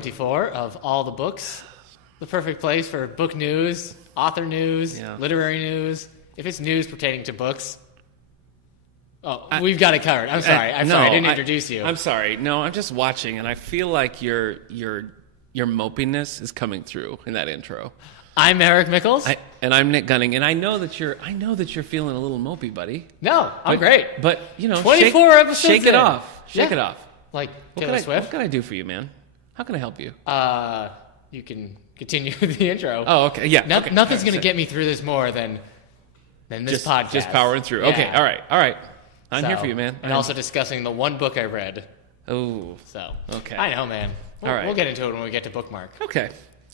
24 of All the Books, the perfect place for book news, author news, literary news. If it's news pertaining to books, we've got it covered. I'm sorry. I didn't introduce you. I'm sorry. No, I'm just watching, and I feel like your mopiness is coming through in that intro. I'm Eric Mickles, and I'm Nick Gunning, and I know that you're feeling a little mopey, buddy. No, I'm great. But 24 episodes. Shake it off. Shake it off. Like Taylor Swift. What can I do for you, man? How can I help you? You can continue the intro. Oh, okay. Yeah. Nothing's going to get me through this more than this podcast. Just powering through. Yeah. Okay. All right. I'm here for you, man. And also discussing the one book I read. Oh. So. Okay. I know, man. All right. We'll get into it when we get to bookmark. Okay.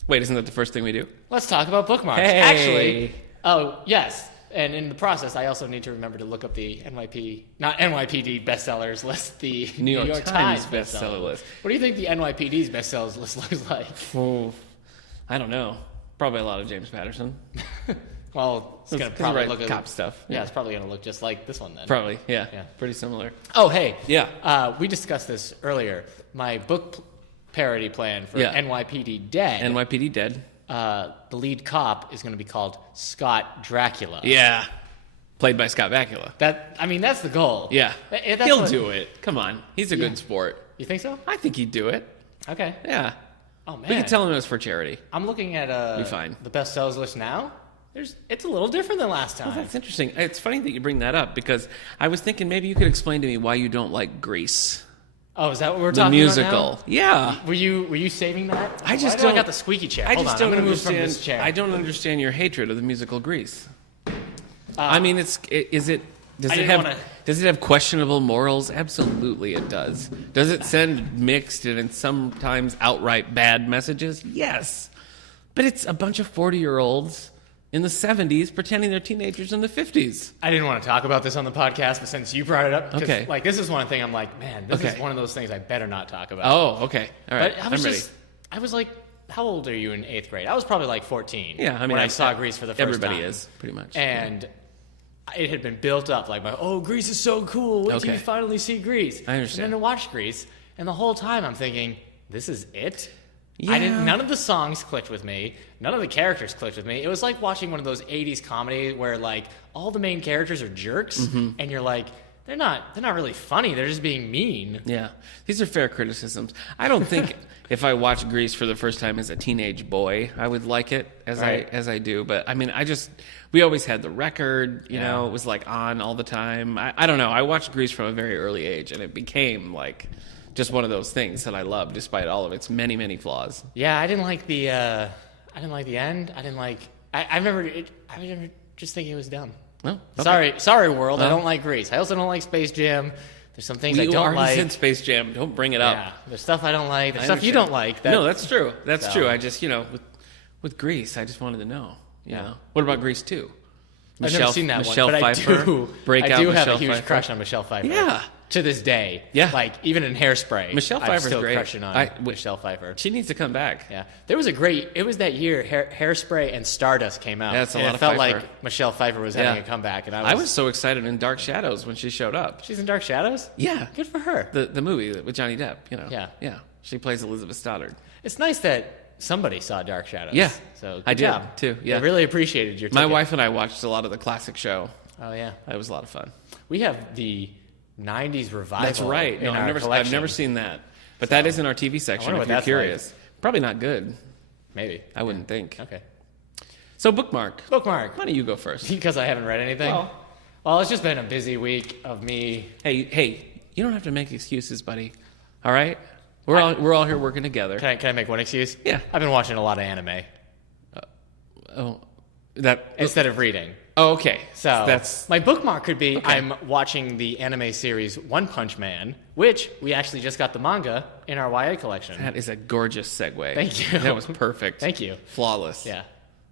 Wait, isn't that the first thing we do? Let's talk about bookmarks. Hey. Actually, yes. And in the process, I also need to remember to look up the not NYPD bestsellers list, the New York Times bestseller list. What do you think the NYPD's bestsellers list looks like? Oh, I don't know. Probably a lot of James Patterson. Well, it's going to probably look like cop stuff. Yeah, it's probably going to look just like this one then. Probably, yeah. Pretty similar. Oh, hey. Yeah. We discussed this earlier. My book parody plan for NYPD Dead. NYPD Dead. The lead cop is going to be called Scott Dracula. Yeah. Played by Scott Bakula. That's the goal. Yeah. He'll do it. Come on. He's a good sport. You think so? I think he'd do it. Okay. Yeah. Oh, man. We can tell him it was for charity. I'm looking at be fine. The bestsellers list now. It's a little different than last time. Well, that's interesting. It's funny that you bring that up because I was thinking maybe you could explain to me why you don't like Grease. Oh, is that what we're talking about now? The musical. musical. Yeah. Were you saving that? I just don't. I got the squeaky chair. I just don't I'm understand. Move from this chair. I don't understand your hatred of the musical Grease. I mean, does it have questionable morals? Absolutely, it does. Does it send mixed and sometimes outright bad messages? Yes. But it's a bunch of 40-year-olds in the 70s pretending they're teenagers in the 50s. I didn't want to talk about this on the podcast, but since you brought it up, okay. Like this is one thing I'm like, man, this is one of those things I better not talk about. Oh, okay. All right. But I'm ready. I was like, how old are you in 8th grade? I was probably like 14. Yeah, I mean, when I saw Grease for the first time. Everybody is, pretty much. And it had been built up like, Grease is so cool. Wait till you finally see Grease. I understand. And then to watch Grease, and the whole time I'm thinking, this is it? Yeah. None of the songs clicked with me. None of the characters clicked with me. It was like watching one of those 80s comedies where like all the main characters are jerks, and you're like, they're not really funny. They're just being mean. Yeah. These are fair criticisms. I don't think if I watched Grease for the first time as a teenage boy, I would like it as I do. But I mean, we always had the record, you know, it was like on all the time. I don't know. I watched Grease from a very early age, and it became like just one of those things that I love, despite all of its many, many flaws. Yeah, I didn't like the end. I remember just thinking it was dumb. Oh, okay. Sorry, world. I don't like Grease. I also don't like Space Jam. There's some things I don't like. You already said Space Jam. Don't bring it up. Yeah, there's stuff I don't like. There's stuff you don't like. No, that's true. That's true. I just, with Grease, I just wanted to know. You know. What about Grease 2? I've never seen that Michelle one, but Pfeiffer, I do have a huge crush on Michelle Pfeiffer. Yeah. To this day. Yeah. Like, even in Hairspray. Michelle Pfeiffer's I'm still great. crushing on Michelle Pfeiffer. She needs to come back. Yeah. It was that year, Hairspray and Stardust came out. That's a lot of Pfeiffer. It felt like Michelle Pfeiffer was having a comeback. And I was so excited in Dark Shadows when she showed up. She's in Dark Shadows? Yeah. Good for her. The movie with Johnny Depp, Yeah. Yeah. She plays Elizabeth Stoddard. It's nice that somebody saw Dark Shadows. Yeah. So I did too. Yeah. I really appreciated your ticket. My wife and I watched a lot of the classic show. Oh, yeah. It was a lot of fun. We have the 90s revival. That's right. No, I've never seen that. But that is in our TV section if you're curious. Like. Probably not good. Maybe. I wouldn't think. Okay. So bookmark. Why don't you go first? Because I haven't read anything? Well, it's just been a busy week of me. Hey, you don't have to make excuses, buddy. All right? We're all here working together. Can I make one excuse? Yeah. I've been watching a lot of anime. Instead of reading. Oh, okay. So that's my bookmark could be I'm watching the anime series One Punch Man, which we actually just got the manga in our YA collection. That is a gorgeous segue. Thank you. That was perfect. Thank you. Flawless. Yeah.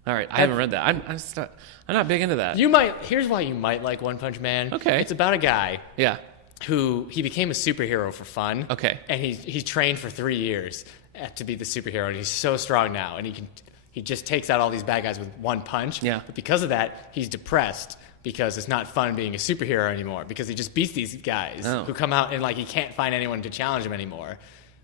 All right. I haven't read that. I'm not big into that. Here's why you might like One Punch Man. Okay. It's about a guy. Yeah. Who he became a superhero for fun. Okay. And he trained for 3 years to be the superhero, and he's so strong now, and he just takes out all these bad guys with one punch. Yeah. But because of that, he's depressed because it's not fun being a superhero anymore because he just beats these guys who come out and like he can't find anyone to challenge him anymore.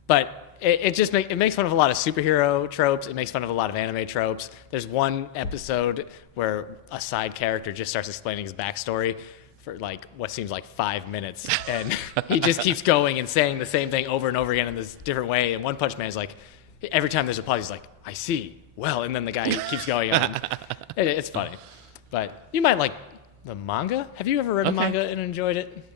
But it makes fun of a lot of superhero tropes. It makes fun of a lot of anime tropes. There's one episode where a side character just starts explaining his backstory for like what seems like 5 minutes, and he just keeps going and saying the same thing over and over again in this different way. And One Punch Man is like, every time there's a pause, he's like, I see. Well, and then the guy keeps going on. It's funny. But you might like the manga. Have you ever read a manga and enjoyed it?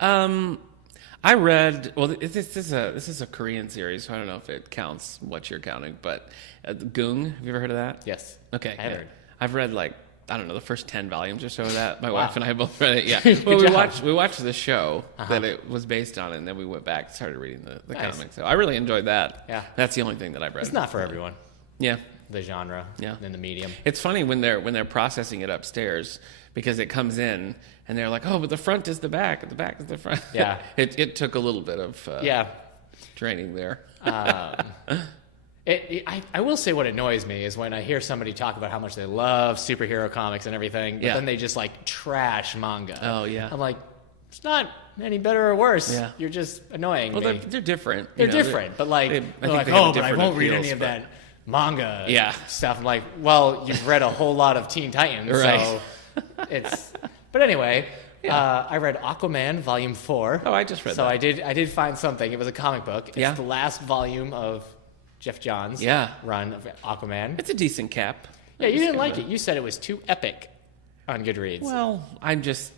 I read. Well, this is a Korean series, so I don't know if it counts what you're counting. But Gung, have you ever heard of that? Yes. Okay. I heard. I've read like, I don't know, the first 10 volumes or so of that. My wife and I both read it. Yeah. Good Well, job. we watched the show that it was based on, and then we went back and started reading the Nice. comic. So I really enjoyed that. Yeah. That's the only thing that I've read. It's not for everyone. Yeah. The genre. Yeah. And the medium. It's funny when they're processing it upstairs, because it comes in and they're like, oh, but the front is the back, and the back is the front. Yeah. It took a little bit of training there. I will say what annoys me is when I hear somebody talk about how much they love superhero comics and everything, but then they just like trash manga. Oh, yeah. I'm like, it's not any better or worse. Yeah. You're just annoying Well, me. they're different. They're you know, different, but like, I they're think like, they have oh, but I different won't read appeals, any of but- that manga Yeah. stuff. I'm like, well, you've read a whole lot of Teen Titans, Right. so it's. But anyway, I read Aquaman Volume 4. Oh, I just read so that. I did find something. It was a comic book. It's Yeah. the last volume of Jeff Johns' run of Aquaman. It's a decent cap. Yeah, you didn't like it. You said it was too epic on Goodreads. Well, I guess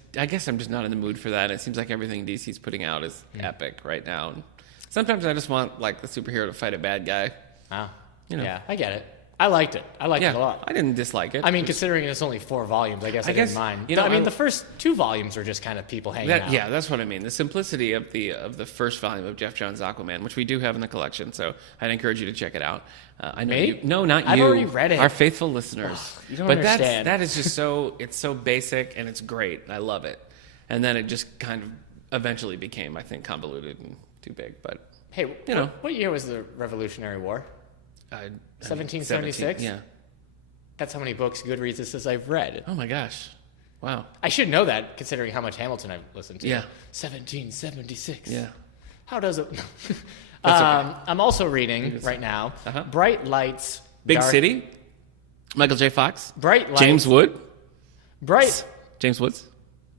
I'm just not in the mood for that. It seems like everything DC's putting out is epic right now. And sometimes I just want like the superhero to fight a bad guy. Oh, You know. yeah, I get it. I liked it. I liked it a lot. I didn't dislike it. I mean, considering it's only 4 volumes, I guess I didn't mind. you know, I mean, I- the first 2 volumes were just kind of people hanging out. Yeah, that's what I mean. The simplicity of the first volume of Jeff Johns' Aquaman, which we do have in the collection, so I'd encourage you to check it out. I know Me? No, not you. I've already read it. Our faithful listeners. You don't but understand. that is just so it's so basic and it's great. I love it. And then it just kind of eventually became, I think, convoluted and too big. But Hey, you know. what year was the Revolutionary War? 1776? Yeah. That's how many books Goodreads it says I've read. Oh my gosh. Wow. I should know that, considering how much Hamilton I've listened to. Yeah. 1776. Yeah. How does it... That's okay. I'm also reading right now Bright Lights... Big Dark... City. Michael J. Fox. Bright Lights... James Wood. Bright Woods.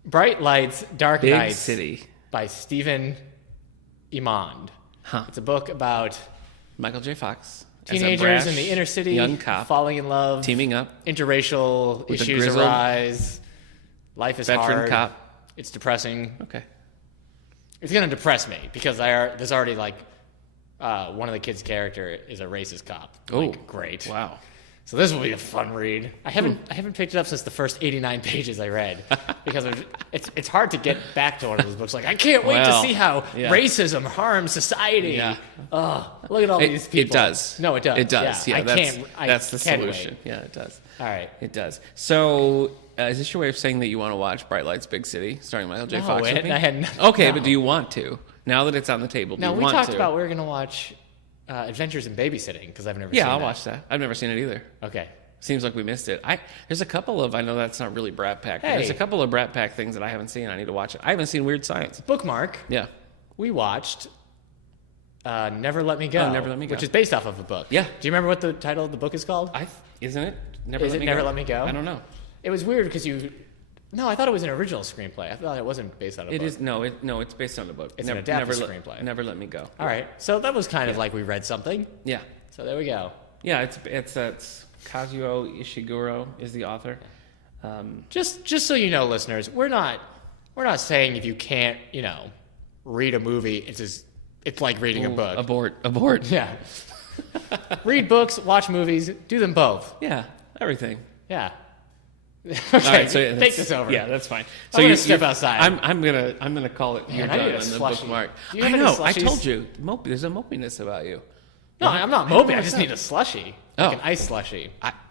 Bright Lights, Dark Big Nights City. by Stephen Imond. Huh. It's a book about Michael J. Fox. as a teenagers brash in the inner city young cop falling in love, teaming up. interracial with a issues grizzled arise. Life is veteran hard. cop. It's depressing. Okay. It's going to depress me because there's already like one of the kids' character is a racist cop. Oh, Like, great. Wow. So this will be a fun read. I haven't picked it up since the first 89 pages I read because it's hard to get back to one of those books. Like I can't wait to Well, see how yeah. racism harms society. Yeah. Oh, look at all these people. It does. No, it does. It does. Yeah, that's the can't solution. wait. Yeah, it does. All right. It does. So, is this your way of saying that you want to watch Bright Lights, Big City, starring Michael J. No, Fox? with me? I hadn't. Okay, no. but do you want to? Now that it's on the table, do No, you we want talked to? about we were going to watch Adventures in Babysitting because I've never seen Yeah, I'll that. watch that. I've never seen it either. Okay. Seems like we missed it. There's a couple of, I know that's not really Brat Pack, but Hey. there's a couple of Brat Pack things that I haven't seen. I need to watch it. I haven't seen Weird Science. Bookmark. Yeah. We watched Never Let Me Go. Oh, Never Let Me Go. Which is based off of a book. Yeah. Do you remember what the title of the book is called? Isn't it? Is it Never Let Me Go? I don't know. It was weird because No, I thought it was an original screenplay. I thought it wasn't based on a book. It is no, it's based on the book. It's an adapted screenplay. Never Let Me Go. All right. So that was kind of like we read something. Yeah. So there we go. Yeah, it's Kazuo Ishiguro is the author. Just so you know, listeners, we're not saying if you can't, read a movie, it's like reading a book. Abort. Yeah. Read books, watch movies, do them both. Yeah, everything. Yeah. Okay, All right, so take this over. Yeah, that's fine. I'm gonna step outside. I'm gonna call it. You're Man, I done need a on the slushie. bookmark. Do you I have any know. I slushies? told you. There's a mopiness about you. No, I'm not moping. I just need a slushie. Like an ice slushie.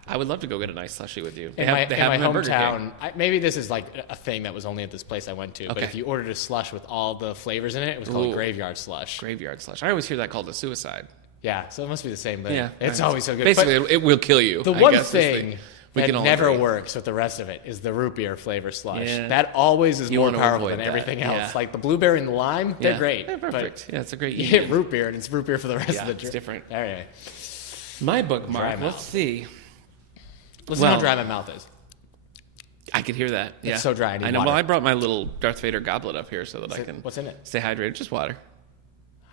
I would love to go get a nice slushie with you. In my them in Burger King. hometown, maybe this is like a thing that was only at this place I went to, but Okay. if you ordered a slush with all the flavors in it, it was called Ooh. Graveyard Slush. Graveyard slush. I always hear that called a suicide. Yeah, so it must be the same thing. Yeah, It's always so good. Basically, But it will kill you. the I one guess, is thing that never works with the rest of it is the root beer flavor slush. Yeah. That always is more powerful than everything else. Yeah. Like the blueberry and the lime, they're great. They're perfect. Yeah, it's a great. You hit root beer and it's root beer for the rest of the drink. It's different. Anyway. My bookmark. Let's see. Listen how dry my mouth is. I could hear that. It's so dry. I know. Water. Well, I brought my little Darth Vader goblet up here so that I can. What's in it? Stay hydrated. Just water.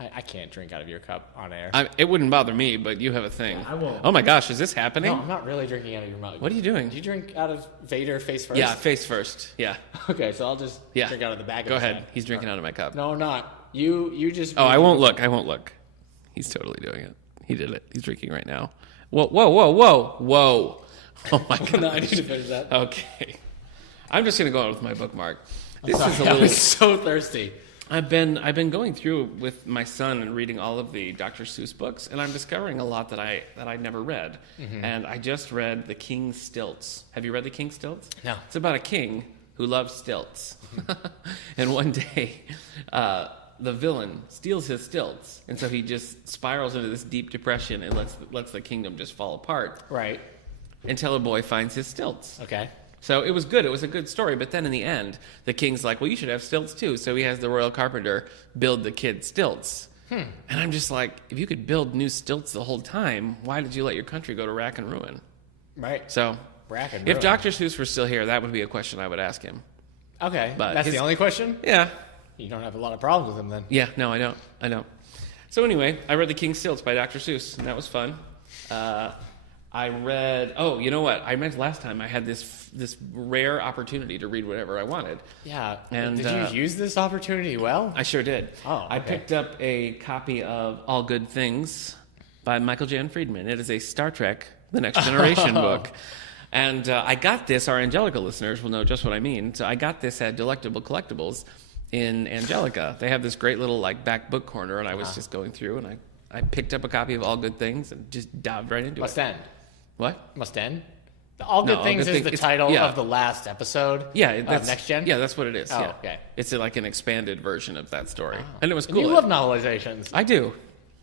I can't drink out of your cup on air. It wouldn't bother me, but you have a thing. I won't. Oh my gosh, is this happening? No, I'm not really drinking out of your mug. What are you doing? Do you drink out of Vader face first? Yeah, face first. Yeah. Okay, so I'll just drink out of the bag. Go ahead. He's drinking out of my cup. No, I'm not. You just. Oh, I won't look. I won't look. He's totally doing it. He did it. He's drinking right now. Whoa, whoa, whoa, whoa, whoa. Oh my god. No, I need to finish that. Okay. I'm just gonna go on with my bookmark. This is a little. I was so thirsty. I've been going through with my son and reading all of the Dr. Seuss books, and I'm discovering a lot that I'd never read. Mm-hmm. And I just read The King's Stilts. Have you read The King's Stilts? No. It's about a king who loves stilts. And one day, the villain steals his stilts, and so he just spirals into this deep depression and lets the kingdom just fall apart. Right. Until a boy finds his stilts. Okay. So it was good. It was a good story. But then in the end, the king's like, well, you should have stilts too. So he has the royal carpenter build the kid stilts. And I'm just like, if you could build new stilts the whole time, why did you let your country go to rack and ruin? Right. So if Dr. Seuss were still here, that would be a question I would ask him. Okay. But that's the only question? Yeah. You don't have a lot of problems with him then. Yeah. No, I don't. So anyway, I read The King's Stilts by Dr. Seuss, and that was fun. I read. Oh, you know what? I meant last time I had this rare opportunity to read whatever I wanted. Yeah. And did you use this opportunity well? I sure did. Oh, okay. I picked up a copy of All Good Things by Michael Jan Friedman. It is a Star Trek: The Next Generation book. And I got this. Our Angelica listeners will know just what I mean. So I got this at Delectable Collectibles in Angelica. They have this great little back book corner, and I was just going through, and I picked up a copy of All Good Things and just dived right into it. Must End. What? Must End? All Good Things is the title of the last episode of Next Gen? Yeah, that's what it is. Oh, yeah. Okay. It's like an expanded version of that story. And it was cool. And you love novelizations. I do.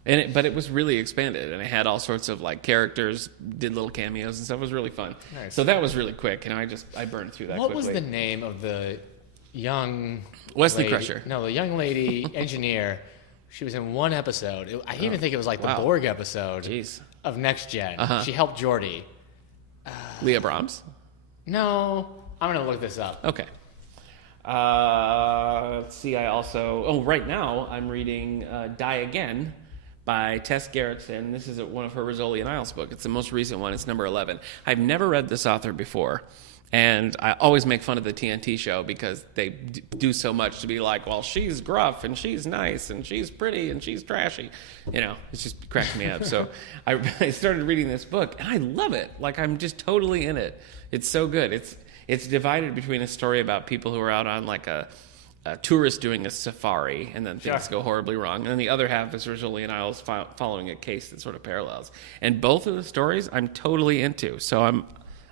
But it was really expanded, and it had all sorts of characters, did little cameos and stuff. It was really fun. Nice. So that was really quick, and I burned through that quickly. What was the name of the young Wesley Crusher? No, the young lady engineer. She was in one episode. I even think it was the Borg episode of Next Gen. She helped Geordi. Leah Brahms? No. I'm going to look this up. Okay. Let's see. Right now I'm reading Die Again by Tess Gerritsen. This is one of her Rizzoli and Isles book. It's the most recent one. It's number 11. I've never read this author before. And I always make fun of the TNT show because they do so much to be like, well, she's gruff and she's nice and she's pretty and she's trashy. It just cracks me up. So I started reading this book and I love it. I'm just totally in it. It's so good. It's divided between a story about people who are out on a tourist doing a safari and then things go horribly wrong. And then the other half is Rizzoli and Isles following a case that sort of parallels. And both of the stories I'm totally into. So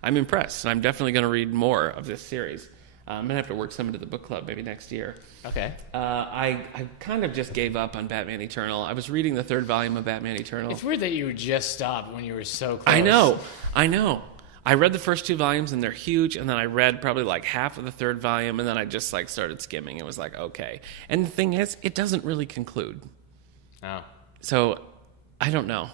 I'm impressed, and I'm definitely going to read more of this series. I'm going to have to work some into the book club maybe next year. Okay. I kind of just gave up on Batman Eternal. I was reading the 3rd volume of Batman Eternal. It's weird that you just stopped when you were so close. I know. I read the first 2 volumes, and they're huge, and then I read probably half of the 3rd volume, and then I just started skimming. It was okay. And the thing is, it doesn't really conclude. Oh. So, I don't know.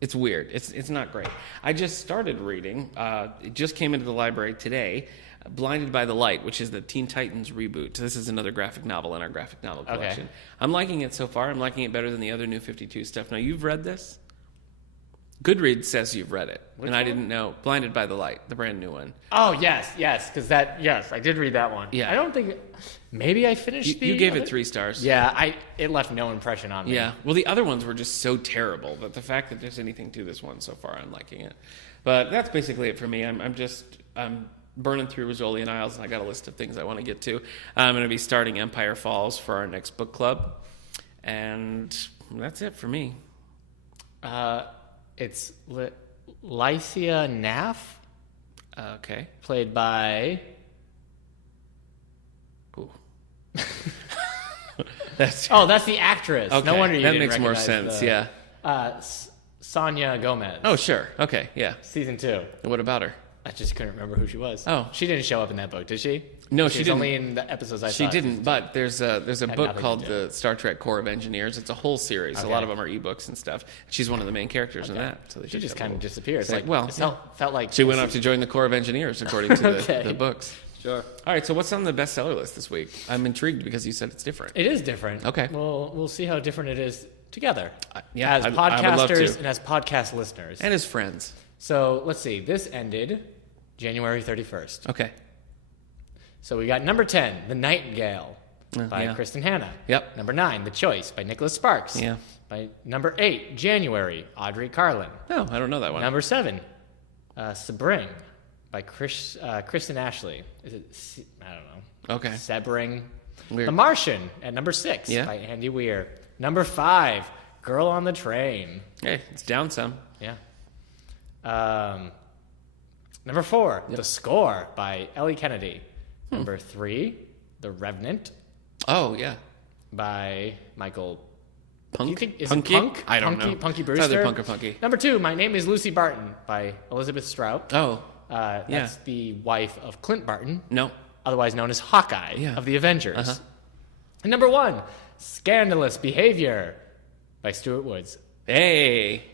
It's weird. It's not great. I just started reading. It just came into the library today. Blinded by the Light, which is the Teen Titans reboot. This is another graphic novel in our graphic novel collection. Okay. I'm liking it so far. I'm liking it better than the other New 52 stuff. Now, you've read this? Goodreads says you've read it. Which one? I didn't know. Blinded by the Light, the brand new one. Oh, yes, because I did read that one. Yeah. I don't think... Maybe I finished You gave it 3 stars. Yeah, it left no impression on me. Yeah. Well, the other ones were just so terrible, but the fact that there's anything to this one so far, I'm liking it. But that's basically it for me. I'm burning through Rizzoli and Isles, and I got a list of things I want to get to. I'm going to be starting Empire Falls for our next book club, and that's it for me. It's Lycia Naff. Okay. Played by... Ooh. That's the actress. Okay. No wonder you that didn't makes more recognize sense. Yeah. Sonia Gomez. Oh, sure. Okay, yeah. Season 2. And what about her? I just couldn't remember who she was. Oh. She didn't show up in that book, did she? No, she didn't. only in the episodes I saw. She didn't, but there's a book called to do. The Star Trek Corps of Engineers. It's a whole series. Okay. A lot of them are ebooks and stuff. She's one of the main characters in that. So she just kind of disappeared. It's like, well, it felt like... She went off to join the Corps of Engineers, according to Okay. the books. Sure. All right, so what's on the bestseller list this week? I'm intrigued because you said it's different. It is different. Okay. Well, we'll see how different it is together. Yeah, as I would love podcasters to. and as podcast listeners. And his friends. So let's see. This ended January 31st. Okay. So we got number 10, The Nightingale by yeah. Kristen Hanna. Yep. Number 9, The Choice by Nicholas Sparks. Yeah. By number 8, January, Audrey Carlin. No, I don't know that one. Number 7, Sebring by Kristen Ashley. Is it? I don't know. Okay. Sebring. Weird. The Martian at number 6 Yeah. by Andy Weir. Number 5, Girl on the Train. Hey, it's down some. Yeah. Number 4, The Score by Ellie Kennedy. Number 3, The Revenant Oh, yeah. by Michael. Punk? Do you think, is Punky? it Punk? I don't Punky, know. Punky It's Brewster. either Punk or Punky. Number 2, My Name is Lucy Barton by Elizabeth Strout. Oh, That's the wife of Clint Barton, no. otherwise known as Hawkeye Yeah. of the Avengers. Uh-huh. And number 1, Scandalous Behavior by Stuart Woods. Hey.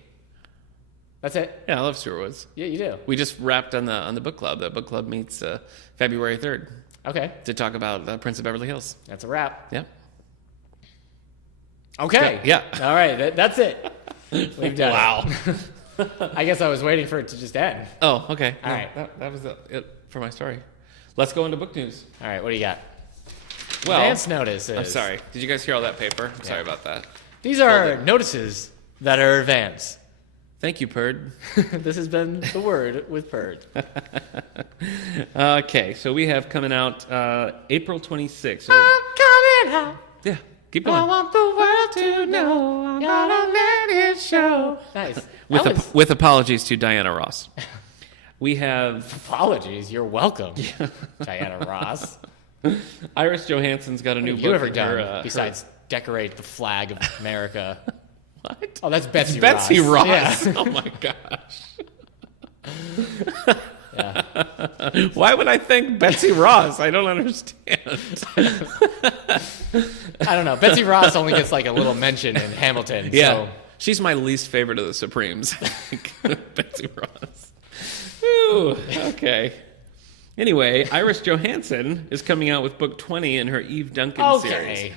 That's it. Yeah, I love Stuart Woods. Yeah, you do. We just wrapped on the book club. The book club meets February 3rd Okay, to talk about Prince of Beverly Hills. that's a wrap. Yep. Okay. Yeah. All right, that's it. We've done Wow. it. I guess I was waiting for it to just end. Oh, okay. All right. That was it for my story. Let's go into book news. All right, what do you got? Well, Advance notices. I'm sorry. Did you guys hear all that paper? I'm sorry about that. These are notices that are advance. Thank you, Purd. This has been The Word with Purd. Okay, so we have coming out April 26th. I'm coming out. Yeah, keep I going. want the world to know. I'm gonna let it show. Nice. With apologies to Diana Ross. We have Apologies. You're welcome, Diana Ross. Iris Johansson's got a new What have book. you ever in done her, besides decorate the flag of America? What? Oh, that's Betsy Ross. Betsy Ross. Yeah. Oh my gosh. Yeah. Why would I thank Betsy Ross? I don't understand. I don't know. Betsy Ross only gets like a little mention in Hamilton. Yeah. So. She's my least favorite of the Supremes. Betsy Ross. Ooh, okay. Anyway, Iris Johansson is coming out with book 20 in her Eve Duncan series. Okay.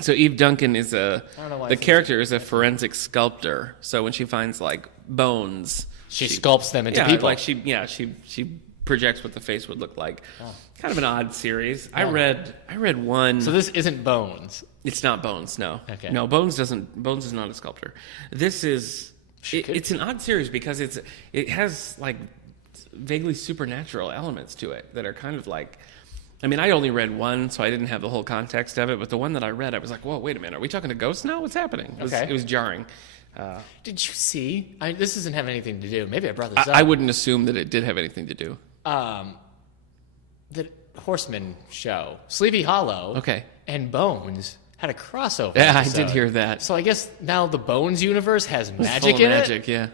So Eve Duncan is don't know why the this character is a forensic sculptor. So when she finds like bones, She sculpts them into yeah, people. like she projects what the face would look like. Oh. Kind of an odd series. I read one. So this isn't Bones. It's not Bones, no. Okay. No, Bones is not a sculptor. This is it's an odd series because it has like vaguely supernatural elements to it that are kind of like, I mean, I only read one, so I didn't have the whole context of it, but the one that I read, I was like, whoa, wait a minute, are we talking to ghosts now? What's happening? It was jarring. Did you see? This doesn't have anything to do. Maybe I brought this up. I wouldn't assume that it did have anything to do. The Horseman show, Sleepy Hollow, Okay. and Bones had a crossover. Yeah, I episode. did hear that. So I guess now the Bones universe has magic Full of in magic, it. yeah.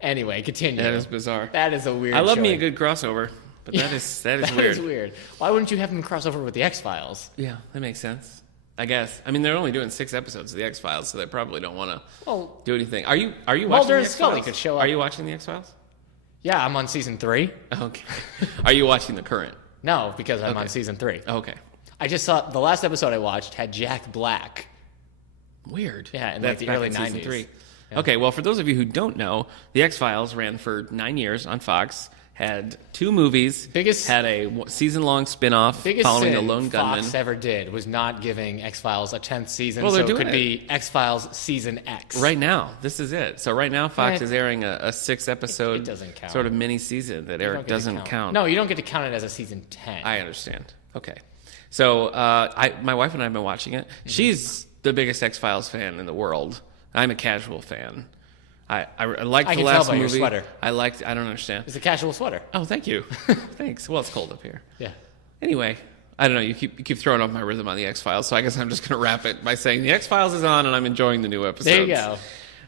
Anyway, continue. That is bizarre. That is a weird. I love me a choice. good crossover, but that is That weird. is weird. Why wouldn't you have them cross over with the X-Files? Yeah, that makes sense. I guess. I mean, they're only doing 6 episodes of the X-Files, so they probably don't want to Well, do anything. Are you watching Mulder the and Scully X-Files? could show up. Are you watching the X-Files? yeah, I'm on season 3. Okay. Are you watching the current? No, because I'm Okay. on season 3. Okay. I just saw the last episode I watched had Jack Black. Weird. Yeah, in That's like the back early in season 90s. 3. Yeah. Okay, well, for those of you who don't know, the X-Files ran for 9 years on Fox, had 2 movies, had a season-long spin-off Biggest following sin a lone gunman. Fox ever did was not giving X-Files a 10th season, Well, so they're it doing could it. be X-Files Season X. Right now, this is it. So right now, Fox Eh, is airing a 6-episode it doesn't count. sort of mini-season that You don't get to doesn't count. No, you don't get to count it as a season 10. I understand. Okay. So my wife and I have been watching it. Mm-hmm. She's the biggest X-Files fan in the world. I'm a casual fan. I liked I the can last tell by movie. your sweater. I don't understand. It's a casual sweater. Oh, thank you. Thanks. Well, it's cold up here. Yeah. Anyway, I don't know. You keep throwing off my rhythm on the X-Files, so I guess I'm just going to wrap it by saying the X-Files is on and I'm enjoying the new episodes. There you go.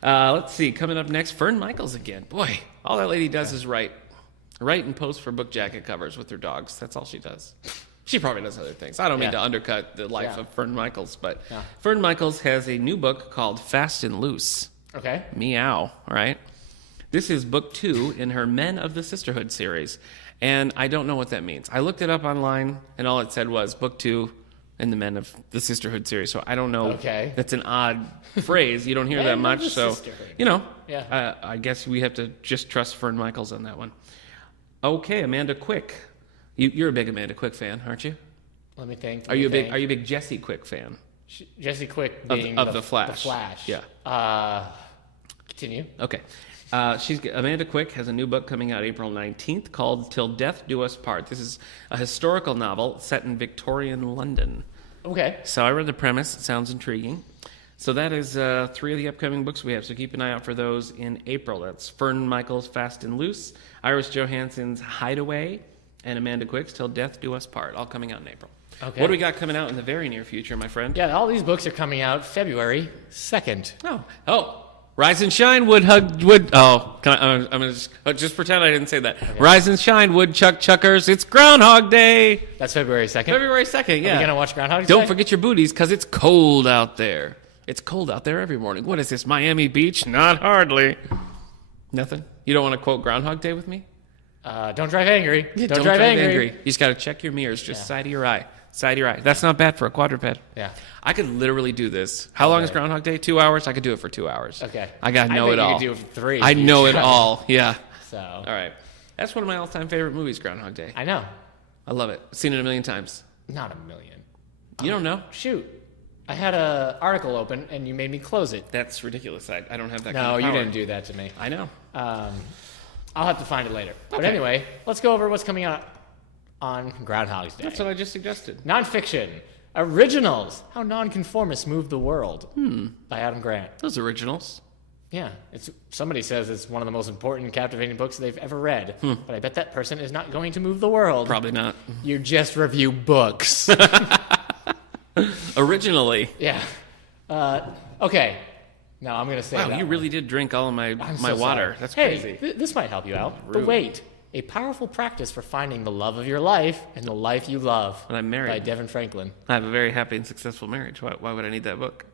Let's see. Coming up next, Fern Michaels again. Boy, all that lady does is write and post for book jacket covers with her dogs. That's all she does. She probably does other things. I don't mean to undercut the life of Fern Michaels, but Fern Michaels has a new book called Fast and Loose. Okay. Meow. All right. This is book 2 in her Men of the Sisterhood series. And I don't know what that means. I looked it up online, and all it said was book 2 in the Men of the Sisterhood series. So I don't know. Okay. That's an odd phrase. You don't hear that much. So, sisterhood. I guess we have to just trust Fern Michaels on that one. Okay, Amanda Quick. You're a big Amanda Quick fan, aren't you? Let me think. Are you a big Jesse Quick fan? Jesse Quick being of the Flash. The Flash. Yeah. Continue. Okay. Amanda Quick has a new book coming out April 19th called Till Death Do Us Part. This is a historical novel set in Victorian London. Okay. So I read the premise. It sounds intriguing. So that is 3 of the upcoming books we have. So keep an eye out for those in April. That's Fern Michaels' Fast and Loose, Iris Johansson's Hideaway, and Amanda Quick's Till Death Do Us Part, all coming out in April. Okay. What do we got coming out in the very near future, my friend? Yeah, all these books are coming out February 2nd. Oh. Rise and shine, wood. Oh, I'm gonna just pretend I didn't say that. Okay. Rise and shine, woodchuck chuckers. It's Groundhog Day. That's February 2nd. February 2nd. Yeah. Are we gonna watch Groundhog Day? Don't forget your booties, because it's cold out there. It's cold out there every morning. What is this, Miami Beach? Not hardly. Nothing. You don't want to quote Groundhog Day with me? Don't drive angry. Yeah, don't drive angry. You just got to check your mirrors, just side of your eye. Side of your eye. That's not bad for a quadruped. Yeah. I could literally do this. How long is Groundhog Day? 2 hours? I could do it for 2 hours. Okay. I got to know it all. I think you could do it for 3. I know it all. Yeah. So. All right. That's one of my all-time favorite movies, Groundhog Day. I know. I love it. I've seen it a million times. Not a million. You don't know? Shoot. I had an article open, and you made me close it. That's ridiculous. I don't have that kind of power. No, you didn't do that to me. I know. I'll have to find it later. Okay. But anyway, let's go over what's coming out on Groundhog's Day. That's what I just suggested. Nonfiction. Originals. How Nonconformists Move the World. By Adam Grant. Those originals. Yeah. Somebody says it's one of the most important and captivating books they've ever read. But I bet that person is not going to move the world. Probably not. You just review books. Originally. Yeah. Okay. Now I'm going to say wow, you really did drink all of my water. That's crazy. Hey, this might help you out. Rude. The Wait. A powerful practice for finding the love of your life and the life you love. And I'm married. By Devin Franklin. I have a very happy and successful marriage. Why would I need that book?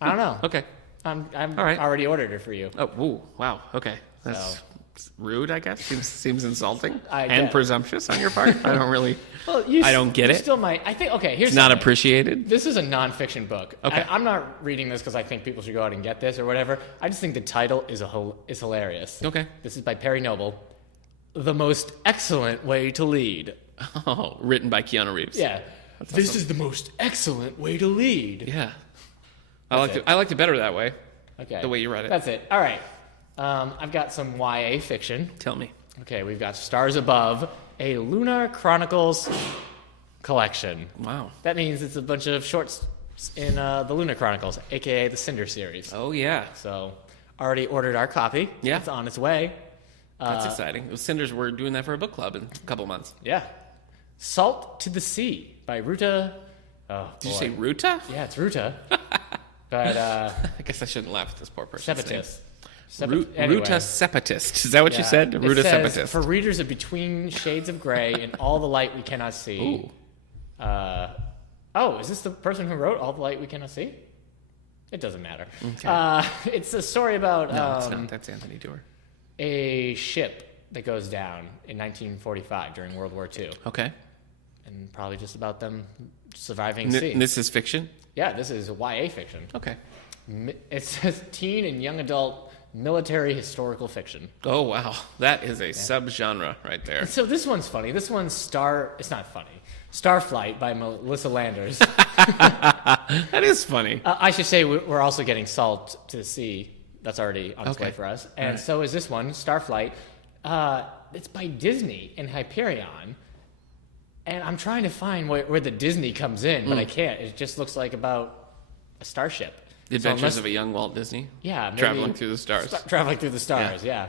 I don't know. Okay. I'm already ordered it for you. Oh, ooh, wow. Okay. That's rude, I guess. Seems insulting and guess. Presumptuous on your part. I don't really. Well, I don't get it. Still might. I think. Okay. Here's it's not appreciated. This is a nonfiction book. Okay. I'm not reading this because I think people should go out and get this or whatever. I just think the title is hilarious. Okay. This is by Perry Noble. The Most Excellent Way to Lead. Oh, written by Keanu Reeves. Yeah. This is the most excellent way to lead. Yeah. I liked it better that way. Okay. The way you read it. That's it. All right. I've got some YA fiction. Tell me. Okay, we've got Stars Above, a Lunar Chronicles collection. Wow. That means it's a bunch of shorts in the Lunar Chronicles, a.k.a. the Cinder series. Oh, yeah. So, already ordered our copy. Yeah. It's on its way. That's exciting. The Cinders were doing that for a book club in a couple months. Yeah. Salt to the Sea by Ruta. Oh, Did you say Ruta? Yeah, it's Ruta. But I guess I shouldn't laugh at this poor person's name. Anyway. Ruta Sepatist. Is that what you said? Ruta Sepatist. For readers of Between Shades of Grey and All the Light We Cannot See. Ooh. Is this the person who wrote All the Light We Cannot See? It doesn't matter. Okay. It's a story about... No, it's not. That's Anthony Doerr. A ship that goes down in 1945 during World War II. Okay. And probably just about them surviving sea. And this is fiction? Yeah, this is YA fiction. Okay. It says teen and young adult military historical fiction. Oh, wow. That is a subgenre right there. And so this one's funny. This one's it's not funny. Starflight by Melissa Landers. That is funny. I should say we're also getting Salt to the Sea. That's already on its way for us. And so is this one, Starflight. It's by Disney and Hyperion. And I'm trying to find where the Disney comes in, but I can't. It just looks like about a starship. The Adventures of a Young Walt Disney? Yeah. Maybe traveling through the stars. Traveling through the stars, yeah.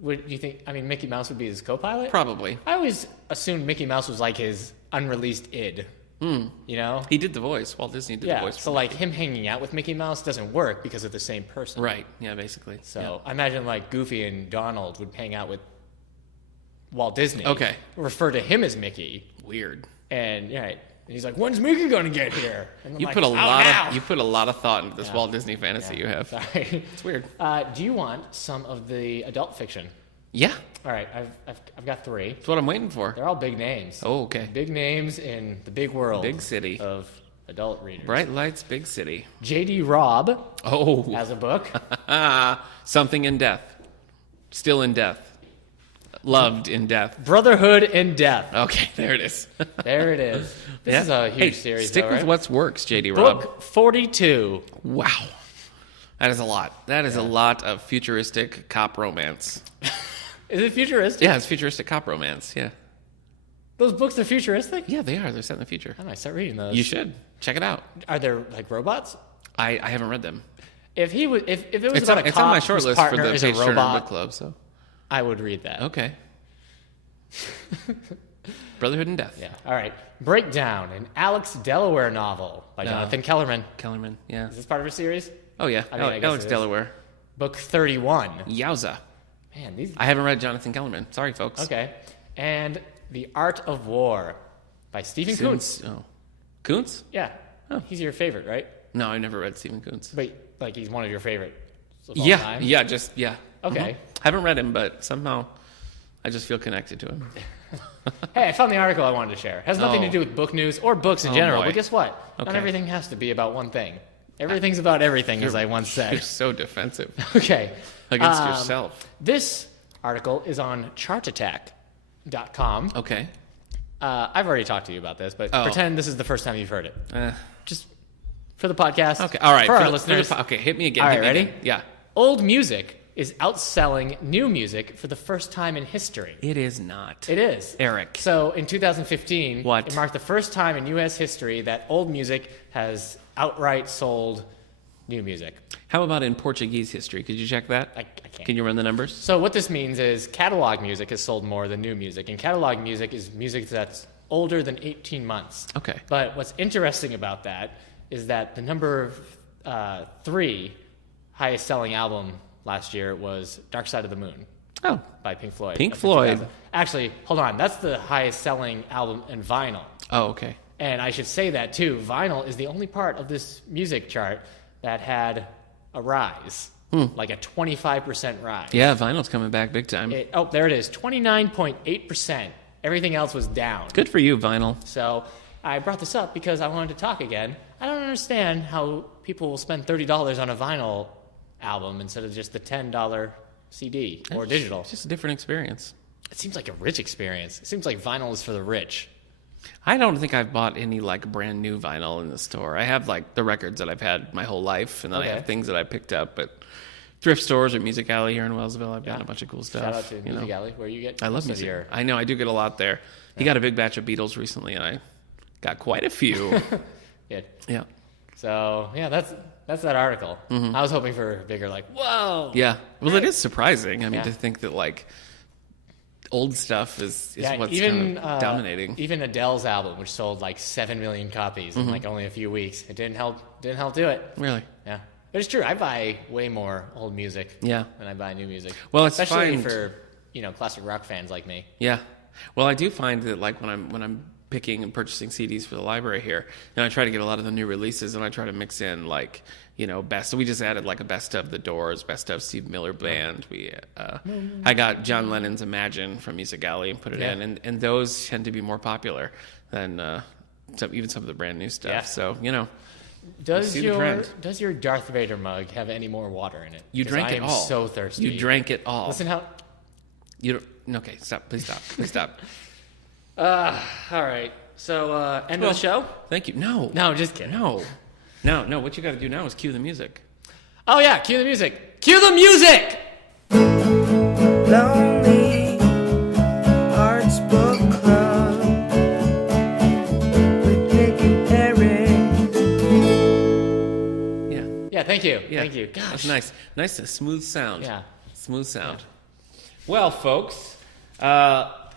Would you think, Mickey Mouse would be his co-pilot? Probably. I always assumed Mickey Mouse was like his unreleased id. You know? He did the voice. Walt Disney did the voice. So like him hanging out with Mickey Mouse doesn't work because of the same person. Right. Yeah, basically. So I imagine like Goofy and Donald would hang out with Walt Disney. Okay. Refer to him as Mickey. Weird. And and he's like, when's Mickey gonna get here? And I'm You like, put a now. lot of thought into this Walt Disney fantasy you have. Sorry. It's weird. Do you want some of the adult fiction? Yeah. All right, I've got 3. That's what I'm waiting for. They're all big names. Oh, okay. Big names in the big world. Big city. Of adult readers. Bright lights, big city. J.D. Robb has a book. Something in death. Still in death. Loved in death. Brotherhood in Death. Okay, there it is. There it is. This is a huge series. Stick though, with right? what works, J.D. Robb. Book 42. Wow. That is a lot. That is a lot of futuristic cop romance. Is it futuristic? Yeah, it's futuristic cop romance. Yeah. Those books are futuristic? Yeah, they are. They're set in the future. I might start reading those. You should. Check it out. Are there like robots? I haven't read them. If it was It's about a it's cop on my short whose list for partner the is a Page Turner robot, Book Club. So I would read that. okay. Brotherhood and Death. Yeah. All right. Breakdown, an Alex Delaware novel by Jonathan Kellerman. Kellerman. Yeah. Is this part of a series? Oh yeah. I mean, I guess Alex it is. Delaware. Book 31. Yowza. Man, these. I haven't read Jonathan Kellerman. Sorry, folks. Okay. And The Art of War by Stephen Kuntz. Oh. Kuntz? Yeah. Oh. He's your favorite, right? No, I've never read Stephen Kuntz. But like he's one of your favorites. Of all Yeah. time? Yeah. Just yeah. Okay. Haven't read him, but somehow I just feel connected to him. Hey, I found the article I wanted to share. It has nothing to do with book news or books in general. boy. But guess what? Not Okay. everything has to be about one thing. Everything's about everything, as I once You're said. so defensive Okay. against yourself. This article is on chartattack.com. Okay. I've already talked to you about this, but Oh. pretend this is the first time you've heard it. Uh, Just for the podcast. okay. All right. For our the- listeners. okay. Hit me again. All hit right, me ready? again. Yeah. Old music is outselling new music for the first time in history. It is not. It is. Eric. So in 2015, What? it marked the first time in U.S. history that old music has outright sold new music. How about in Portuguese history? Could you check that? I can't. Can you run the numbers? So what this means is catalog music has sold more than new music. And catalog music is music that's older than 18 months. Okay. But what's interesting about that is that the number 3 highest selling album last year was Dark Side of the Moon Oh. by Pink Floyd. Pink That's in Floyd. 2000. Actually, hold on. That's the highest selling album in vinyl. Oh, okay. And I should say that too. Vinyl is the only part of this music chart that had a rise, like a 25% rise. Yeah, vinyl's coming back big time. There it is, 29.8%. Everything else was down. Good for you, vinyl. So I brought this up because I wanted to talk again. I don't understand how people will spend $30 on a vinyl album instead of just the $10 CD or digital. It's just a different experience. It seems like a rich experience. It seems like vinyl is for the rich. I don't think I've bought any like brand new vinyl in the store. I have like the records that I've had my whole life, and then I have things that I picked up at thrift stores or Music Alley here in Wellsville. I've gotten a bunch of cool stuff. Shout out to Music Alley, where you get I love most of music. your... I know, I do get a lot there. He got a big batch of Beatles recently, and I got quite a few. Yeah. Yeah. So, yeah, that's that article. I was hoping for a bigger, like, whoa! Yeah. Well, it is surprising. I mean, Yeah. to think that like old stuff is what's even, kind of dominating. Even Adele's album, which sold like 7 million copies in like only a few weeks, it didn't help do it. Really? Yeah. But it's true. I buy way more old music Yeah. than I buy new music. Well, it's especially fine. for classic rock fans like me. Yeah. Well, I do find that like when I'm picking and purchasing CDs for the library here, and I try to get a lot of the new releases, and I try to mix in like best. So we just added like a best of The Doors, best of Steve Miller Band. I got John Lennon's Imagine from Music Alley and put it in, and those tend to be more popular than even some of the brand new stuff. Yeah. So Does see the trend. your Darth Vader mug have any more water in it? You 'Cause drank I it am all. so thirsty. You drank it all. Listen how... You don't, okay, stop. Please stop. Please stop. All right. So, end of the show? Thank you. No. No, just kidding. No. What you got to do now is cue the music. Oh, yeah. Cue the music. Cue the music! Lonely Hearts Book Club with Nick and Eric. Yeah. Yeah, thank you. Yeah. Thank you. Gosh. That's nice. Nice, smooth sound. Yeah. Smooth sound. Well, folks,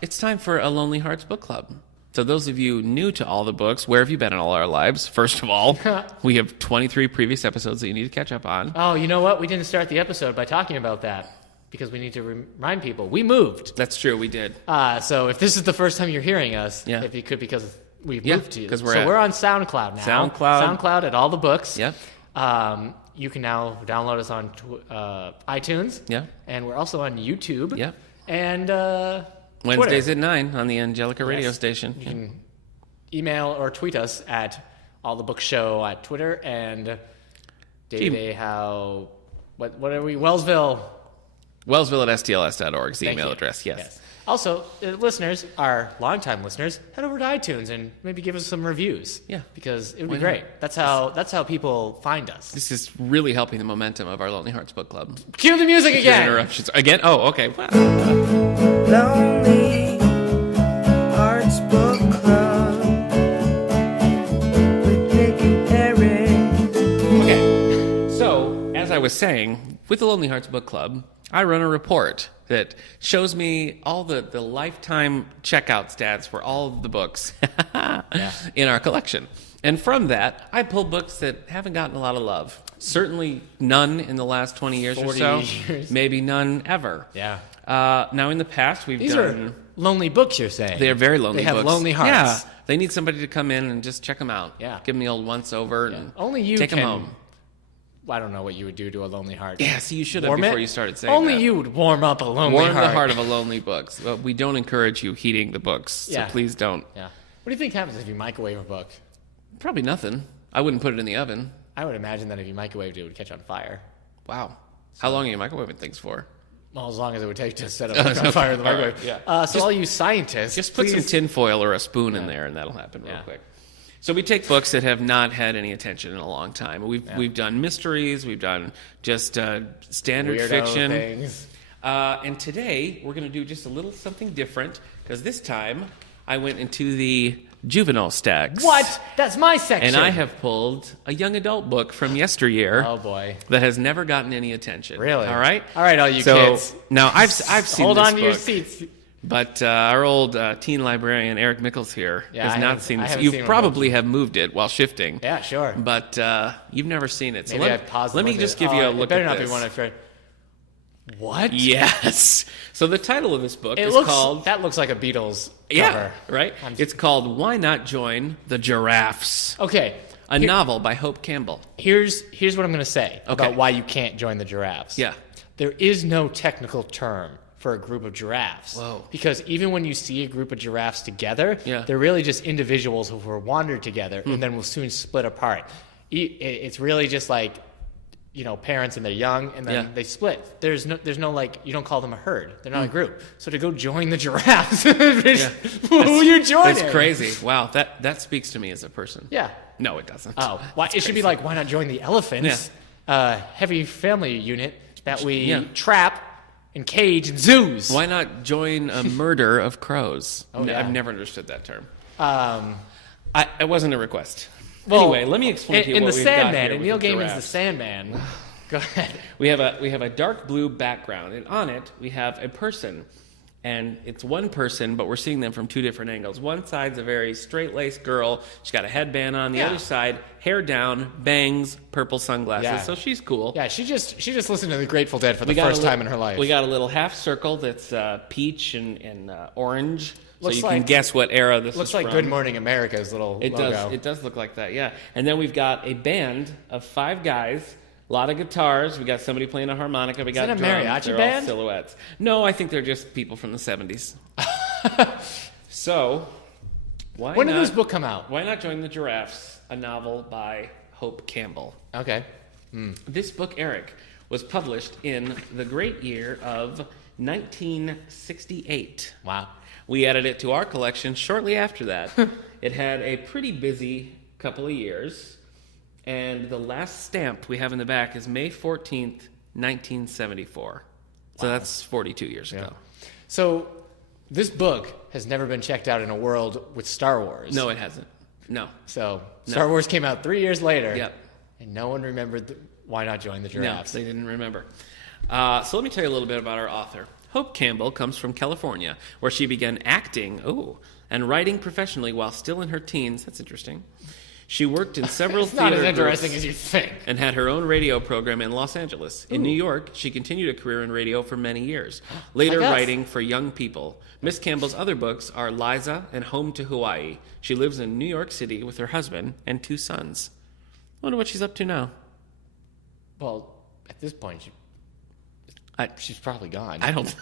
it's time for a Lonely Hearts Book Club. So those of you new to All the Books, where have you been in all our lives? First of all, we have 23 previous episodes that you need to catch up on. Oh, you know what? We didn't start the episode by talking about that because we need to remind people we moved. That's true, we did. So if this is the first time you're hearing us, if you could because we've moved to you. We're on SoundCloud now. SoundCloud at All the Books. Yep. You can now download us on iTunes. Yeah. And we're also on YouTube. Yep. And Wednesdays Twitter. at 9 on the Angelica radio station. You can email or tweet us at All the Book Show at Twitter and Howe. What are we? Wellsville at stls.org is the email address. Yes. Also, listeners, our longtime listeners, head over to iTunes and maybe give us some reviews. Yeah. Because it would be great. That's how people find us. This is really helping the momentum of our Lonely Hearts Book Club. Cue the music again. Interruptions again. Oh, okay. Wow. Lonely Hearts Book Club with Nick and Eric. Okay. So, as I was saying, with the Lonely Hearts Book Club, I run a report that shows me all the lifetime checkout stats for all of the books in our collection. And from that, I pull books that haven't gotten a lot of love. Certainly none in the last 20 years or so. Years. Maybe none ever. Yeah. Now, in the past, These are lonely books, you're saying. They're very lonely books. They have lonely hearts. Yeah. They need somebody to come in and just check them out. Yeah. Give them the old once-over and only you take them home. I don't know what you would do to a lonely heart. Yeah, see, you should have before you started saying Only that. you would warm up a lonely heart. Warm the heart of a lonely book. Well, we don't encourage you heating the books, so please don't. Yeah. What do you think happens if you microwave a book? Probably nothing. I wouldn't put it in the oven. I would imagine that if you microwaved it, it would catch on fire. Wow. How long are you microwaving things for? Well, as long as it would take to set up on fire in the microwave. Yeah. So all you scientists, just put some tin foil or a spoon in there, and that'll happen real quick. So we take books that have not had any attention in a long time. We've done mysteries, we've done just standard Weirdo fiction. Things. And today we're going to do just a little something different because this time I went into the juvenile stacks. What? That's my section. And I have pulled a young adult book from yesteryear. Oh boy. That has never gotten any attention. Really? All right. All right, all you kids. Now I've seen Hold this on to your book. seats. But our old teen librarian, Eric Mickles here, has not seen this. You probably have moved it while shifting. Yeah, sure. But you've never seen it. So Maybe I've paused let me just give you a look at this. It better not be one I've read. What? Yes. So the title of this book is called... That looks like a Beatles cover. Yeah, right? It's called Why Not Join the Giraffes? Okay. A novel by Hope Campbell. Here's what I'm going to say about why you can't join the Giraffes. Yeah. There is no technical term for a group of giraffes. Whoa. Because even when you see a group of giraffes together, Yeah. they're really just individuals who were wandered together and then will soon split apart. It's really just like, parents and they're young and then they split. There's no like, you don't call them a herd. They're not a group. So to go join the giraffes, who are you joining? That's crazy. Wow, that speaks to me as a person. Yeah. No, it doesn't. Oh, why? It should be like, why not join the elephants? Heavy family unit that we trap and cage in zoos. Why not join a murder of crows? Yeah. I've never understood that term. It wasn't a request. Well, anyway, let me explain to you in what the we've Sandman, got here in with Neil the Gaiman's giraffes. The Sandman. Go ahead. We have a dark blue background, and on it we have a person. And it's one person, but we're seeing them from two different angles. One side's a very straight-laced girl. She's got a headband on. The other side, hair down, bangs, purple sunglasses. Yeah. So she's cool. Yeah, she just listened to the Grateful Dead for the first time in her life. We got a little half circle that's peach and orange. Looks so you can like- guess what era this is Looks like from. Good Morning America's little logo. It does look like that, yeah. And then we've got a band of 5 guys. A lot of guitars. We got somebody playing a harmonica. We got that a drums. mariachi They're band? all silhouettes. No, I think they're just people from the 70s. So, When did this book come out? Why not join the Giraffes? A novel by Hope Campbell. Okay. This book, Eric, was published in the great year of 1968. Wow. We added it to our collection shortly after that. It had a pretty busy couple of years. And the last stamp we have in the back is May 14th, 1974. So that's 42 years ago. So this book has never been checked out in a world with Star Wars. No, it hasn't. No. So Star Wars came out 3 years later. Yep. And no one remembered Why Not Join the No, Giraffes. they didn't remember. So let me tell you a little bit about our author. Hope Campbell comes from California, where she began acting and writing professionally while still in her teens. That's interesting. She worked in several It's not theater as interesting groups as you think. and had her own radio program in Los Angeles. In New York, she continued a career in radio for many years, later writing for young people. Miss Campbell's other books are Liza and Home to Hawaii. She lives in New York City with her husband and 2 sons. I wonder what she's up to now. Well, at this point, she's probably gone. I don't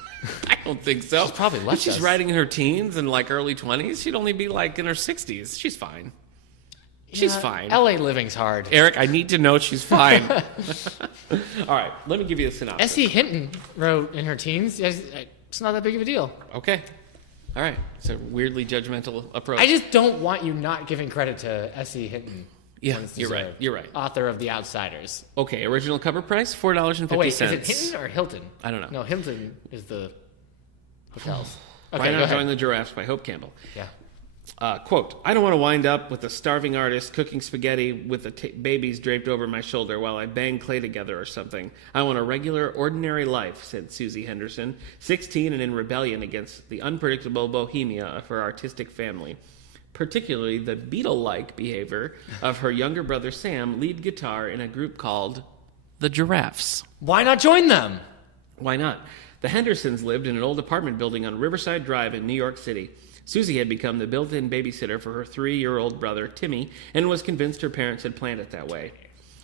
think so. She's probably left If she's us. writing in her teens and like early 20s, she'd only be like in her 60s. She's fine. She's fine. LA living's hard. Eric, I need to know she's fine. All right, let me give you a synopsis. S.E. Hinton wrote in her teens. It's not that big of a deal. Okay. All right. It's a weirdly judgmental approach. I just don't want you not giving credit to S.E. Hinton. Yeah, when it's you're right. deserved. You're right. Author of The Outsiders. Okay, original cover price, $4.50. Oh, wait, is it Hinton or Hilton? I don't know. No, Hilton is the hotels. Why Okay, go Not ahead. Join the Giraffes by Hope Campbell. Yeah. Quote, I don't want to wind up with a starving artist cooking spaghetti with the babies draped over my shoulder while I bang clay together or something. I want a regular, ordinary life, said Susie Henderson, 16 and in rebellion against the unpredictable bohemia of her artistic family, particularly the Beatle-like behavior of her younger brother Sam, lead guitar in a group called the Giraffes. Why not join them? Why not? The Hendersons lived in an old apartment building on Riverside Drive in New York City. Susie had become the built-in babysitter for her 3-year-old brother, Timmy, and was convinced her parents had planned it that way.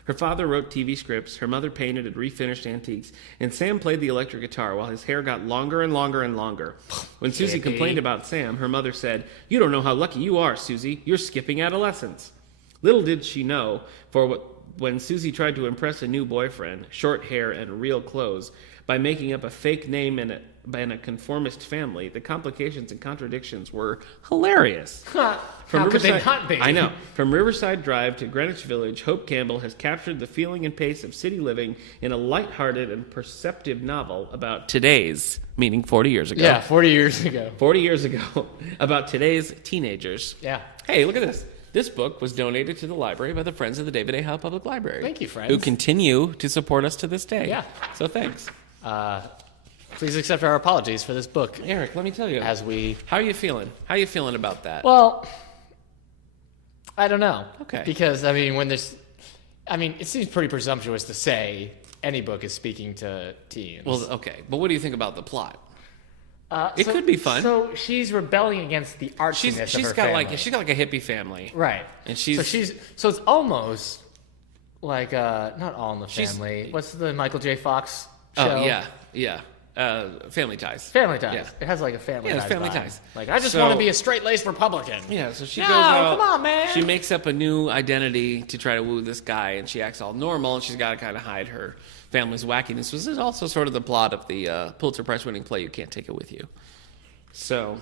Her father wrote TV scripts, her mother painted and refinished antiques, and Sam played the electric guitar while his hair got longer and longer and longer. When Susie complained about Sam, her mother said, "You don't know how lucky you are, Susie. You're skipping adolescence." Little did she know, when Susie tried to impress a new boyfriend, short hair and real clothes, by making up a fake name in a conformist family, the complications and contradictions were hilarious. How could they not be? I know. From Riverside Drive to Greenwich Village, Hope Campbell has captured the feeling and pace of city living in a lighthearted and perceptive novel about today's, meaning 40 years ago. Yeah, 40 years ago. 40 years ago, about today's teenagers. Yeah. Hey, look at this. This book was donated to the library by the Friends of the David A. Howe Public Library. Thank you, friends. Who continue to support us to this day. Yeah. So thanks. Please accept our apologies for this book. Eric, let me tell you. How are you feeling? How are you feeling about that? Well, I don't know. Okay. Because, it seems pretty presumptuous to say any book is speaking to teens. Well, okay. But what do you think about the plot? It could be fun. So she's rebelling against the artsiness of her family. She's got like a hippie family. Right. And so it's almost like, not All in the Family. What's the Michael J. Fox show? Oh, yeah. Family Ties. Family Ties. Yeah. It has like a family ties. Family vibe. Ties. Like, I just want to be a straight-laced Republican. Yeah, so she No, goes out. come on, man. She makes up a new identity to try to woo this guy, and she acts all normal, and she's got to kind of hide her family's wackiness. This is also sort of the plot of the Pulitzer Prize-winning play You Can't Take It With You. So,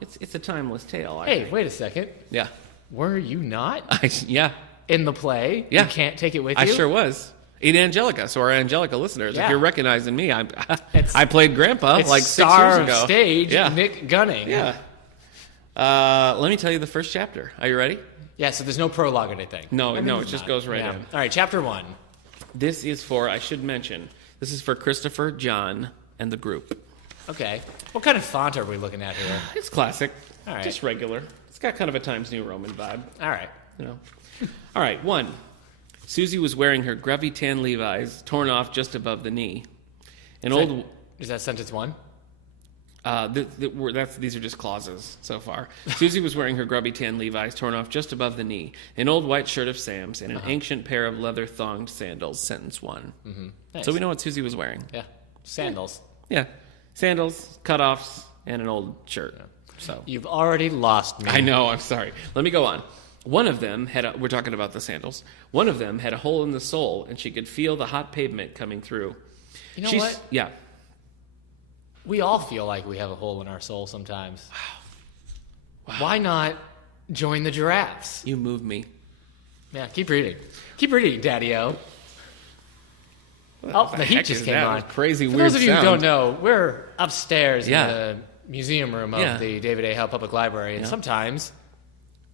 it's a timeless tale. Hey, wait a second. Yeah. Were you not Yeah. in the play? Yeah. You Can't Take It With You? I sure was. In Angelica. So our Angelica listeners, Yeah. if you're recognizing me, I played Grandpa It's like 6 star years of ago. stage, Yeah. Nick Gunning. Yeah. Let me tell you the first chapter. Are you ready? Yeah, so there's no prologue or anything. No, it there's just not. goes right Yeah. in. All right, chapter 1. This is I should mention, this is for Christopher, John, and the group. Okay. What kind of font are we looking at here? It's classic. All right. Just regular. It's got kind of a Times New Roman vibe. All right. All right, 1. Susie was wearing her grubby tan Levi's, torn off just above the knee. Is that sentence 1? These are just clauses so far. Susie was wearing her grubby tan Levi's, torn off just above the knee, an old white shirt of Sam's, and an ancient pair of leather-thonged sandals, sentence 1. Mm-hmm. Nice. So we know what Susie was wearing. Yeah. Sandals. Yeah. Sandals, cutoffs, and an old shirt. Yeah. So You've already lost me. I know, I'm sorry. Let me go on. One of them we're talking about the sandals. One of them had a hole in the sole, and she could feel the hot pavement coming through. You know what? Yeah. We all feel like we have a hole in our soul sometimes. Wow. Why not join the Giraffes? You move me. Yeah, keep reading. Keep reading, Daddy-O. Oh, the heat just came on. Crazy, For weird those of you who sound. don't know, we're upstairs in Yeah. the museum room of the David A. Howe Public Library, and sometimes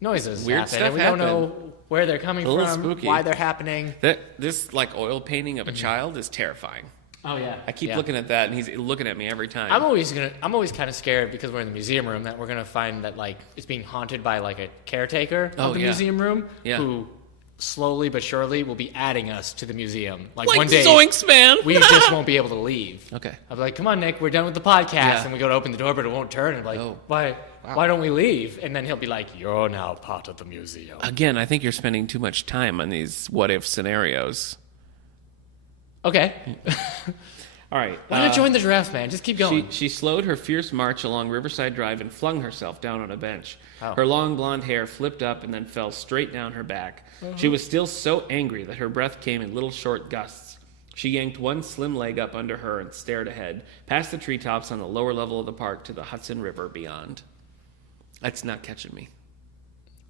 noises Weird happen, stuff and we don't happen. know where they're coming A little from, spooky. why they're happening. This like oil painting of a child is terrifying. Oh yeah. I keep looking at that, and he's looking at me every time. I'm always kind of scared because we're in the museum room that we're gonna find that like it's being haunted by like a caretaker of the museum room who slowly but surely will be adding us to the museum. Like one day, Zoinks, man. we just won't be able to leave. Okay. I'll be like, "Come on, Nick, we're done with the podcast," and we go to open the door, but it won't turn. And I'm like, why don't we leave? And then he'll be like, "You're now part of the museum." Again, I think you're spending too much time on these what-if scenarios. Okay. All right. Why not join the Giraffes, man? Just keep going. She slowed her fierce march along Riverside Drive and flung herself down on a bench. Oh. Her long blonde hair flipped up and then fell straight down her back. She was still so angry that her breath came in little short gusts. She yanked one slim leg up under her and stared ahead, past the treetops on the lower level of the park to the Hudson River beyond. That's not catching me.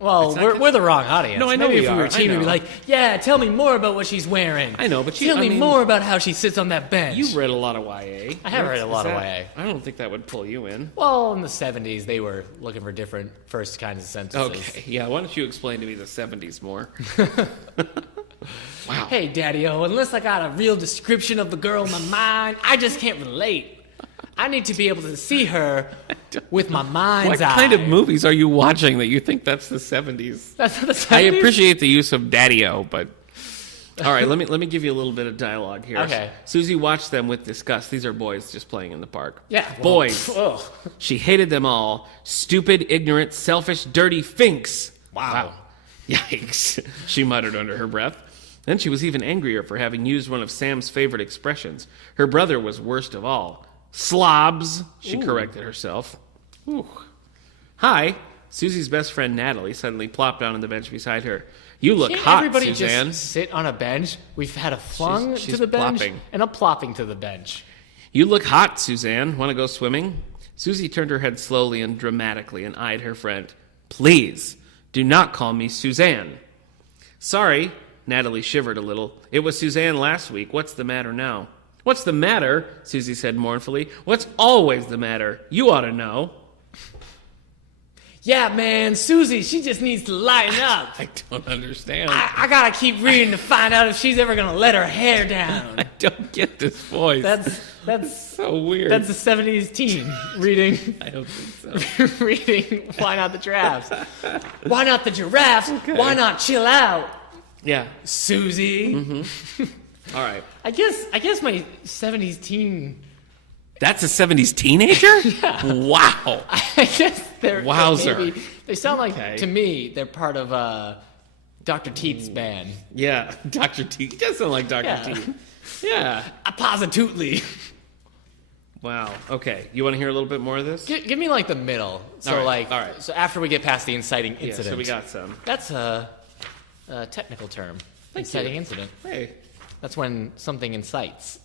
Well, we're the wrong audience. No, I know Maybe we if we were are. a team, we'd be like, "Yeah, tell me more about what she's wearing." I know, but tell me more about how she sits on that bench. You've read a lot of YA. I have read a lot of YA. I don't think that would pull you in. Well, in the 70s, they were looking for different first kinds of sentences. Okay, yeah, why don't you explain to me the 70s more? Wow. Hey, Daddy-O, unless I got a real description of the girl in my mind, I just can't relate. I need to be able to see her with my mind's eye. What kind of movies are you watching that you think that's the 70s? That's not the 70s? I appreciate the use of Daddy-O, but... All right, let me give you a little bit of dialogue here. Okay. Susie watched them with disgust. These are boys just playing in the park. Yeah. Boys. Ugh. She hated them all. Stupid, ignorant, selfish, dirty finks. Wow. Yikes, she muttered under her breath. Then she was even angrier for having used one of Sam's favorite expressions. Her brother was worst of all. Slobs, she corrected herself. Ooh. Hi. Susie's best friend Natalie suddenly plopped down on the bench beside her. You look hot, everybody Suzanne. Just sit on a bench? We've had a flung She's to the bench plopping. and a plopping to the bench. You look hot, Suzanne. Want to go swimming? Susie turned her head slowly and dramatically and eyed her friend. Please, do not call me Suzanne. Sorry, Natalie shivered a little. It was Suzanne last week. What's the matter now? What's the matter? Susie said mournfully. What's always the matter? You ought to know. Yeah, man, Susie, she just needs to lighten up. I don't understand. I gotta keep reading to find out if she's ever gonna let her hair down. I don't get this voice. That's so weird. That's a 70s teen reading. I don't think so. Reading Why Not the Giraffes? Why not the giraffes? Okay. Why not chill out? Yeah. Susie. Mm-hmm. All right. I guess my 70s teen. That's a 70s teenager? Yeah. Wow. I guess they're... Wowzer. Maybe, they sound like, to me, they're part of Dr. Teeth's band. Yeah, Dr. Teeth. He does sound like Dr. Teeth. Yeah. Positively. Wow. Okay. You want to hear a little bit more of this? Give me, like, the middle. So, all right. So after we get past the inciting incident. Yeah, so we got some. That's a technical term. Inciting incident. Hey. That's when something incites.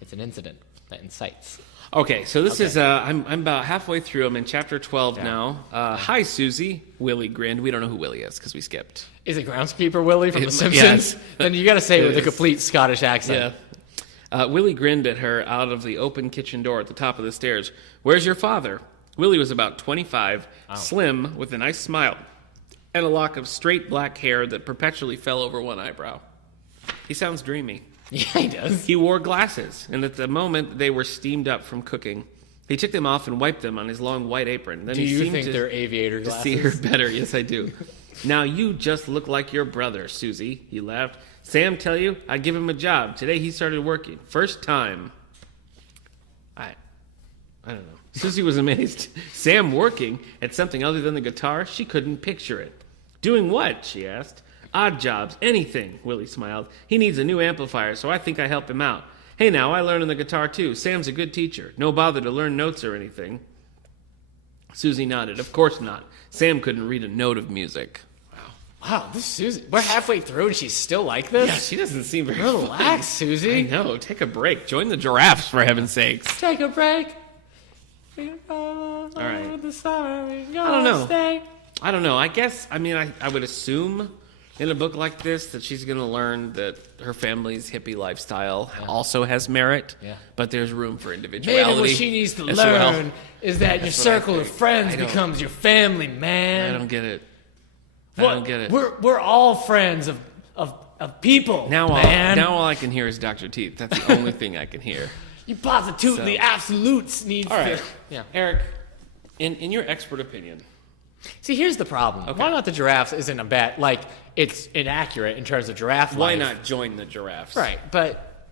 It's an incident that incites. Okay, so this is, I'm about halfway through. I'm in chapter 12 now. Hi, Susie. Willie grinned. We don't know who Willie is because we skipped. Is it groundskeeper Willie from The Simpsons? Yes. Then you got to say it with a complete Scottish accent. Yeah. Willie grinned at her out of the open kitchen door at the top of the stairs. Where's your father? Willie was about 25, slim, with a nice smile, and a lock of straight black hair that perpetually fell over one eyebrow. He sounds dreamy. Yeah, he does. He wore glasses, and at the moment they were steamed up from cooking. He took them off and wiped them on his long white apron. Then do you think they're aviator to glasses? see her better. Yes, I do. Now you just look like your brother, Susie. He laughed. Sam tell you I'd give him a job. Today he started working. First time. I don't know. Susie was amazed. Sam working at something other than the guitar? She couldn't picture it. Doing what? She asked. Odd jobs, anything, Willie smiled. He needs a new amplifier, so I think I help him out. Hey now, I learn on the guitar too. Sam's a good teacher. No bother to learn notes or anything. Susie nodded. Of course not. Sam couldn't read a note of music. Wow, this Susie. We're halfway through and she's still like this? Yeah, she doesn't seem very Relax, Susie. I know. Take a break. Join the Giraffes, for heaven's sakes. Take a break. All right. I don't know. I don't know. I guess, I would assume in a book like this that she's going to learn that her family's hippie lifestyle also has merit, but there's room for individuality. Maybe what she needs to learn is that your circle of friends becomes your family, man. I don't get it. I don't get it. We're all friends of of people. Now man. all I can hear is Dr. Teeth. That's the only thing I can hear. You positively absolutes needs all right. to... Yeah. Eric, in your expert opinion... See, here's the problem. Okay. Why Not the Giraffes isn't a bad... Like, it's inaccurate in terms of giraffe life. Why not join the Giraffes? Right, but,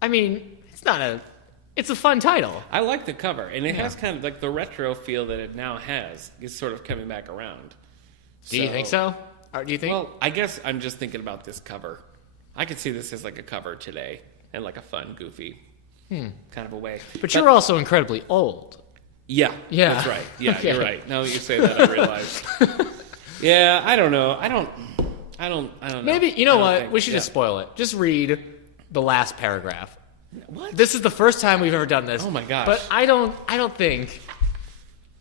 I mean, it's not a... It's a fun title. I like the cover, and it has kind of like the retro feel that it now has is sort of coming back around. Do you think so? Or do you think? Well, I guess I'm just thinking about this cover. I could see this as like a cover today, and like a fun, goofy kind of a way. But you're also incredibly old. Yeah, Yeah. that's right. Yeah, Okay. You're right. Now that you say that, I realize. Yeah, I don't know. I don't know. Maybe, you know what? Think, We should yeah. just spoil it. Just read the last paragraph. What? This is the first time we've ever done this. Oh my gosh. But I don't think...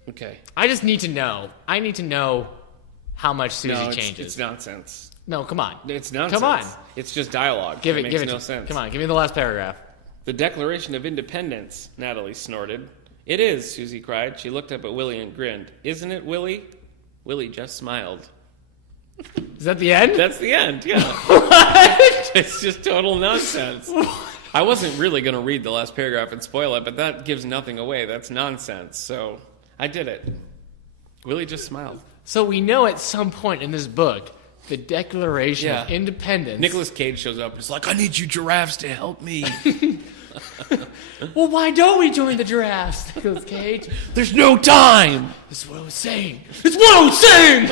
Okay. I just need to know. I need to know how much Susie changes. It's nonsense. No, come on. It's nonsense. Come on. It's just dialogue. Give it makes no to sense. Come on, give me the last paragraph. The Declaration of Independence, Natalie snorted. It is, Susie cried. She looked up at Willie and grinned. Isn't it, Willie? Willie just smiled. Is that the end? That's the end, yeah. It's just total nonsense. I wasn't really going to read the last paragraph and spoil it, but that gives nothing away. That's nonsense. So I did it. Willie just smiled. So we know at some point in this book, the Declaration of Independence... Nicolas Cage shows up and is like, I need you giraffes to help me. Well, why don't we join the giraffes, Nicolas Cage? There's no time. This is what I was saying. It's what I was saying!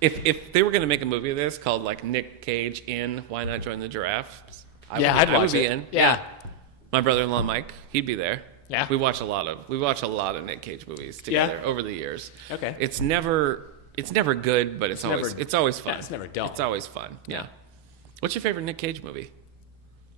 If they were going to make a movie of this called like Nick Cage in Why Not Join the Giraffes, I'd I would watch be it. in. Yeah. My brother-in-law Mike, he'd be there. Yeah. We watch a lot of Nick Cage movies together over the years. Okay. It's never good, but it's always fun. Yeah, it's never dull. It's always fun. Yeah. What's your favorite Nick Cage movie?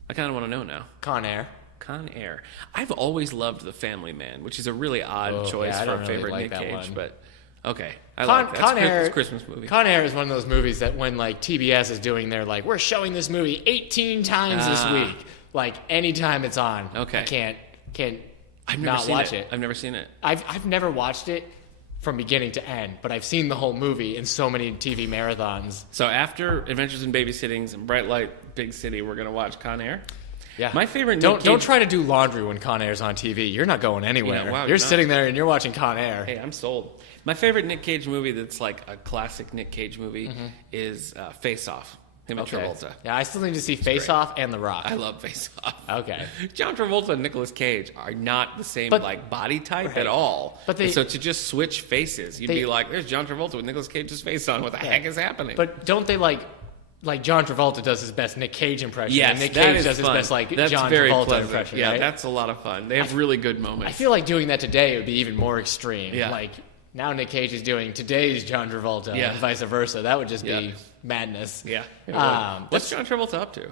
I kind of want to know now. Con Air. Con Air. I've always loved The Family Man, which is a really odd choice I for a don't really favorite like Nick that Cage, one. but okay. I like that. It's a Christmas movie. Con Air is one of those movies that when like TBS is doing their like, we're showing this movie 18 times this week. Like anytime it's on. Okay. I can't I've never not seen watch it. I've never seen it. I've never watched it from beginning to end, but I've seen the whole movie in so many TV marathons. So after Adventures in Babysittings and Bright Light Big City, we're going to watch Con Air. Yeah. My favorite Don't Nick Cage... try to do laundry when Con Air's on TV. You're not going anywhere. Yeah, wow, you're not. sitting there and you're watching Con Air. Hey, I'm sold. My favorite Nick Cage movie that's like a classic Nick Cage movie is Face Off. Him and Travolta. Yeah, I still need to see Face Off and The Rock. I love Face Off. Okay. John Travolta and Nicolas Cage are not the same body type Right. at all. But And so to just switch faces, you'd they- be like, there's John Travolta with Nicolas Cage's face on. What the heck is happening? But don't they like John Travolta does his best Nick Cage impression, yes, and Nick that Cage is does his fun. best That's John very Travolta pleasant. impression. Yeah, right? that's a lot of fun. They have really good moments. I feel like doing that today would be even more extreme. Yeah. Like now Nick Cage is doing today's John Travolta and vice versa. That would just be madness. Yeah. What's What's John Travolta up to?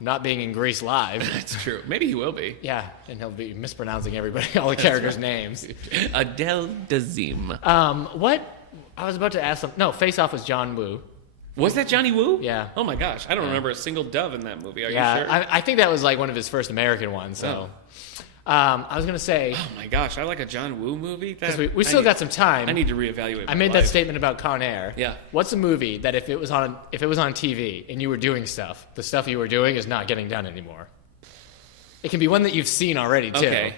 not being in Grease live? That's true. Maybe he will be. Yeah, and he'll be mispronouncing all the characters' names. Adele Dazeem. What? I was about to ask something. No, Face Off was John Woo. Was that Johnny Woo? Yeah. Oh my gosh, I don't remember a single dove in that movie. Are you Yeah, sure? I think that was like one of his first American ones. So, I was gonna say Oh my gosh, I like a John Woo movie. because we still got some time. I need to reevaluate. I made that statement about Con Air. Yeah. What's a movie that if it was on TV and you were doing stuff, the stuff you were doing is not getting done anymore? It can be one that you've seen already too. Okay.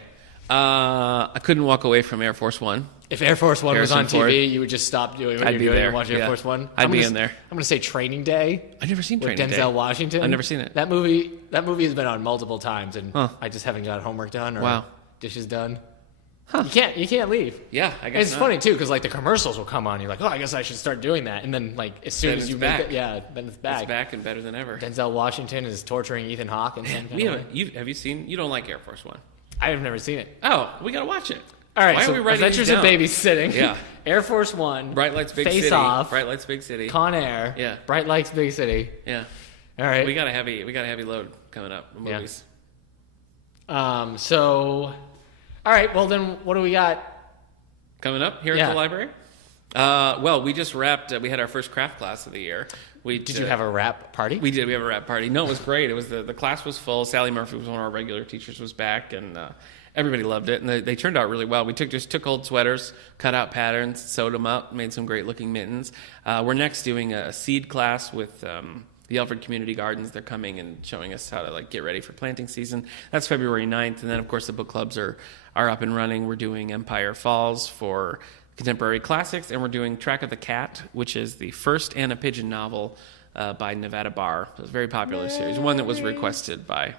I couldn't walk away from Air Force One. If Air Force One was on Harrison TV, Ford. you would just stop doing what I'd you're be doing there, and watch Air yeah. Force One. I'd be in there. I'm going to say Training Day. I've never seen With Training Denzel Day. Washington. I've never seen it. That movie has been on multiple times, and Huh. I just haven't got homework done or Wow. dishes done. You can't leave. Yeah, I guess It's not. funny too because like the commercials will come on. You're like, oh, I guess I should start doing that, and then like as soon Then as it's you back. make it, then it's back. It's back and better than ever. Denzel Washington is torturing Ethan Hawke, and Have you seen? You don't like Air Force One? I have never seen it. Oh, we gotta watch it. All right, Why so are we writing Adventures these in down? Babysitting. Yeah. Air Force One. Bright Lights, Big Face City. Off. Bright Lights, Big City. Con Air. Yeah. Bright Lights, Big City. Yeah. All right. We got a heavy load coming up. Yeah. Movies. So, all right. Well, then, what do we got? Coming up here Yeah. at the library. Well, we just wrapped. We had our first craft class of the year. Did you have a rap party? We did. We have a rap party. No, it was great. It was the class was full. Sally Murphy was one of our regular teachers. Was back, and Everybody loved it, and they turned out really well. We just took old sweaters, cut out patterns, sewed them up, made some great-looking mittens. We're next doing a seed class with the Alfred Community Gardens. They're coming and showing us how to get ready for planting season. That's February 9th, and then, of course, the book clubs are up and running. We're doing Empire Falls for contemporary classics, and we're doing Track of the Cat, which is the first Anna Pigeon novel by Nevada Barr. It was a very popular series, one that was requested by...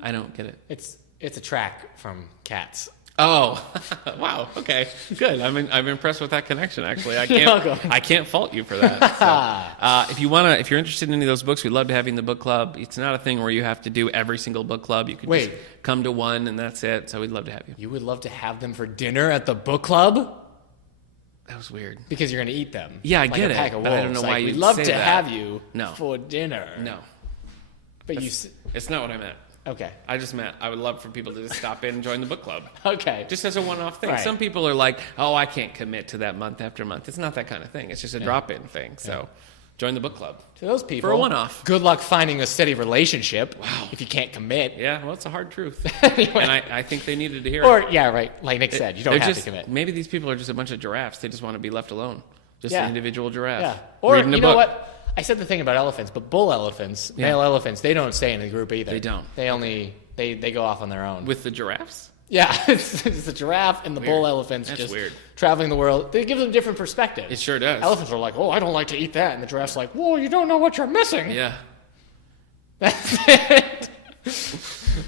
I don't get it. It's a track from Cats. Oh, wow. Okay, good. I'm impressed with that connection. Actually, I can't fault you for that. So, if you're interested in any of those books, we'd love to have you in the book club. It's not a thing where you have to do every single book club. You could just come to one and that's it. So we'd love to have you. You would love to have them for dinner at the book club? That was weird. Because you're going to eat them. Yeah, I like get a pack it. Of but I don't know why we'd you'd love say to that. have you No. for dinner. No, but it's not what I meant. Okay. I just meant I would love for people to just stop in and join the book club. Okay. Just as a one-off thing. Right. Some people are like, oh, I can't commit to that month after month. It's not that kind of thing. It's just a drop-in thing. So join the book club. To those people, for a one-off. Good luck finding a steady relationship if you can't commit. Yeah, well, it's a hard truth. Anyway. And I think they needed to hear it. Yeah, right. Like Nick said, you don't have to commit. Maybe these people are just a bunch of giraffes. They just want to be left alone. Just an individual giraffe. Yeah. Or, reading you a know book. what? I said the thing about elephants, but bull elephants, male elephants, they don't stay in a group either. They don't. They only, they go off on their own. With the giraffes? Yeah, it's the giraffe and the bull elephants just traveling the world. They give them different perspectives. It sure does. Elephants are like, oh, I don't like to eat that. And the giraffe's like, whoa, you don't know what you're missing. Yeah. That's it.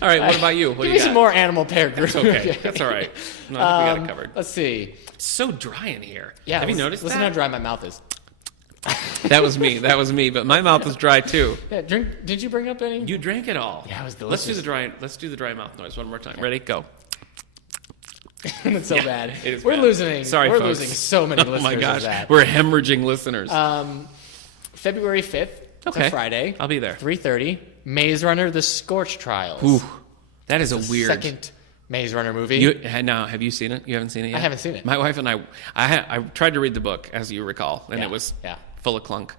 All right, what about you? What Give do me you some more animal pair groups. That's okay. That's all right. No, I think we got it covered. Let's see. It's so dry in here. Yeah, Have you noticed listen that? how dry my mouth is. That was me. But my mouth is dry too. Yeah, drink. Did you bring up any? You drank it all. Yeah, it was delicious. Let's do the dry mouth noise one more time. Ready? Go. It's so bad. It is We're bad. losing. Sorry, we're folks. losing so many listeners. Oh my gosh, of that. we're hemorrhaging listeners. February 5th. It's a Friday. I'll be there. 3:30. Maze Runner: The Scorch Trials. Ooh, that is a weird second Maze Runner movie. Now, have you seen it? You haven't seen it yet? I haven't seen it. My wife and I tried to read the book, as you recall, and it was full of clunk.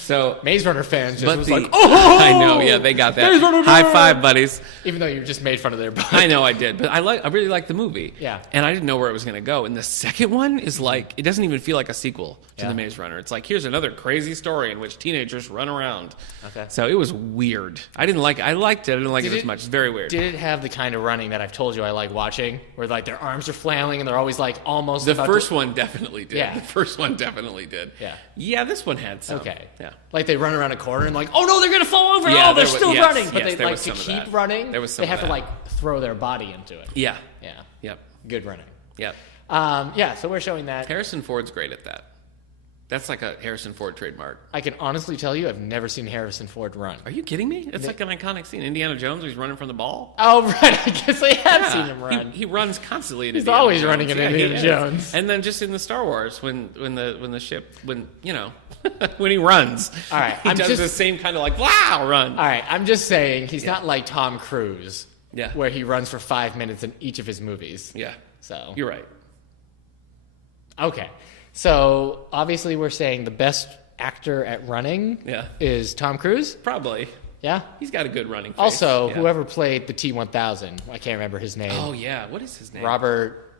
So Maze Runner fans just was like, oh! I know, yeah, they got that. High five, buddies. Even though you just made fun of their book. I know I did, but I really liked the movie. Yeah. And I didn't know where it was going to go. And the second one is like, it doesn't even feel like a sequel to The Maze Runner. It's like, here's another crazy story in which teenagers run around. Okay. So it was weird. I liked it. I didn't like it as much. It's very weird. Did it have the kind of running that I've told you I like watching, where like their arms are flailing and they're always like almost... The first one definitely did. Yeah. The first one definitely did. Yeah. Yeah, this one had some. Okay. Yeah. Like they run around a corner and like, oh no, they're going to fall over. Yeah, oh, they're still running. But yes, they there like was to some of keep that. running. There was some they have of to that. like throw their body into it. Yeah. Yeah. Yep. Good running. Yep. So we're showing that. Harrison Ford's great at that. That's like a Harrison Ford trademark. I can honestly tell you I've never seen Harrison Ford run. Are you kidding me? It's like an iconic scene. Indiana Jones, he's running from the ball. Oh, right. I guess I have seen him run. He runs constantly in He's Indiana always Jones. running in Indiana Jones. And then just in the Star Wars, when the ship, when he runs. All right. He does the same kind of like, wow, run. All right. I'm just saying he's not like Tom Cruise. Yeah. Where he runs for 5 minutes in each of his movies. Yeah. So. You're right. Okay. So, obviously, we're saying the best actor at running is Tom Cruise? Probably. Yeah? He's got a good running face. Also, whoever played the T-1000, I can't remember his name. Oh, yeah. What is his name? Robert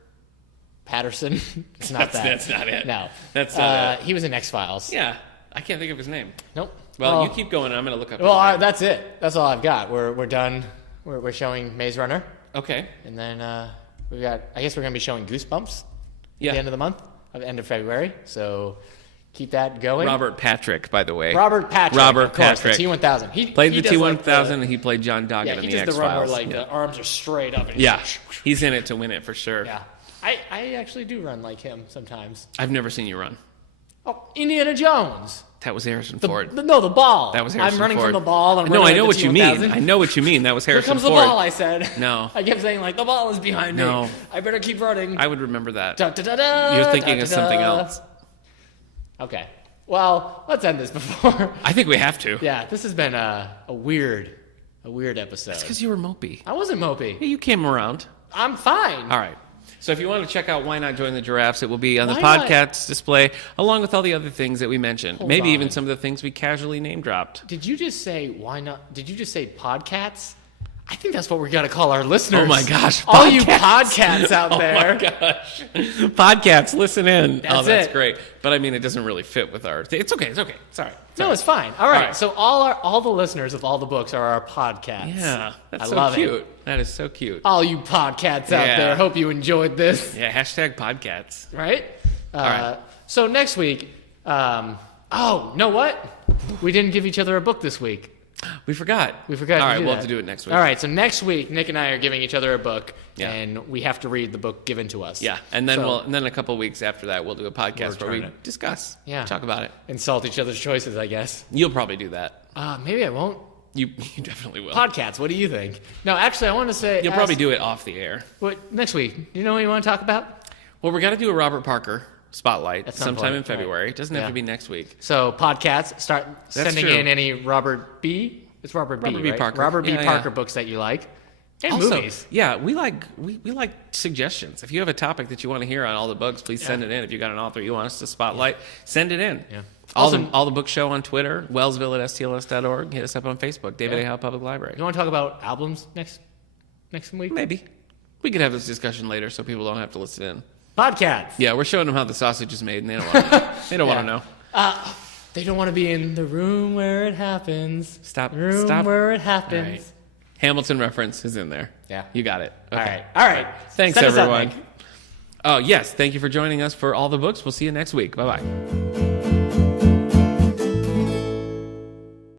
Patterson? It's not that. That's not it. No. That's not it. He was in X-Files. Yeah. I can't think of his name. Nope. Well, you keep going, and I'm going to look up his name. That's it. That's all I've got. We're done. We're showing Maze Runner. Okay. And then we've got, I guess we're going to be showing Goosebumps at the end of the month, at the end of February. So keep that going. Robert Patrick, by the way. Robert Patrick. The T-1000. He played the T-1000 and he played John Doggett in the X-Files. he does the run where like the arms are straight up. And He's in it to win it for sure. Yeah. I actually do run like him sometimes. I've never seen you run. Oh, Indiana Jones. That was Harrison Ford. The ball. That was Harrison I'm running Ford. from the ball. No, I know what you mean. I know what you mean. That was Harrison Ford. Here Ford. comes the ball, I said. No. I kept saying, like, the ball is behind me. No. I better keep running. I would remember that. Da-da-da-da, You're thinking of something else. Okay. Well, let's end this before. I think we have to. Yeah, this has been a weird episode. It's because you were mopey. I wasn't mopey. Yeah, you came around. I'm fine. All right. So if you want to check out Why Not Join the Giraffes, it will be on the podcast display, along with all the other things that we mentioned. Maybe even some of the things we casually name-dropped. Did you just say, why not? Did you just say podcasts? I think that's what we're going to call our listeners. Oh, my gosh. All you podcasts out there. Oh, my gosh. Podcasts, listen in. That's it. great. But, I mean, it doesn't really fit with our... It's okay. Sorry. No, it's fine. All right. So all the listeners of all the books are our podcasts. Yeah. That's I so love cute. it. That is so cute. All you podcasts out there. Hope you enjoyed this. Yeah, hashtag podcasts. Right? All right. So next week... know what? We didn't give each other a book this week. We forgot. All right, we'll have to do it next week. All right, so next week, Nick and I are giving each other a book, and we have to read the book given to us. Yeah, and then and then a couple weeks after that, we'll do a podcast where we discuss, talk about it, insult each other's choices. I guess you'll probably do that. Maybe I won't. You definitely will. Podcasts. What do you think? No, actually, I want to say you'll probably do it off the air. What next week? Do you know what you want to talk about? Well, we're gonna do a Robert Parker spotlight sometime in February. Right. It doesn't have to be next week. So podcasts, start sending in any Robert B. It's Robert B. Right? Parker. Robert B. Parker books that you like, and also, movies. Yeah, we like suggestions. If you have a topic that you want to hear on all the books, please send it in. If you got an author you want us to spotlight, send it in. Yeah. All the book show on Twitter, wellsville@stls.org. Hit us up on Facebook, David A. Howe Public Library. You want to talk about albums next week? Maybe. We could have this discussion later so people don't have to listen in. Podcasts. Yeah, we're showing them how the sausage is made, and they don't want to. They don't want to know. They don't want to be in the room where it happens. Stop. Where it happens. Right. Hamilton reference is in there. Yeah. You got it. Okay. All right. Thanks, Send us out, everyone. Nick. Oh, yes. Thank you for joining us for all the books. We'll see you next week. Bye-bye.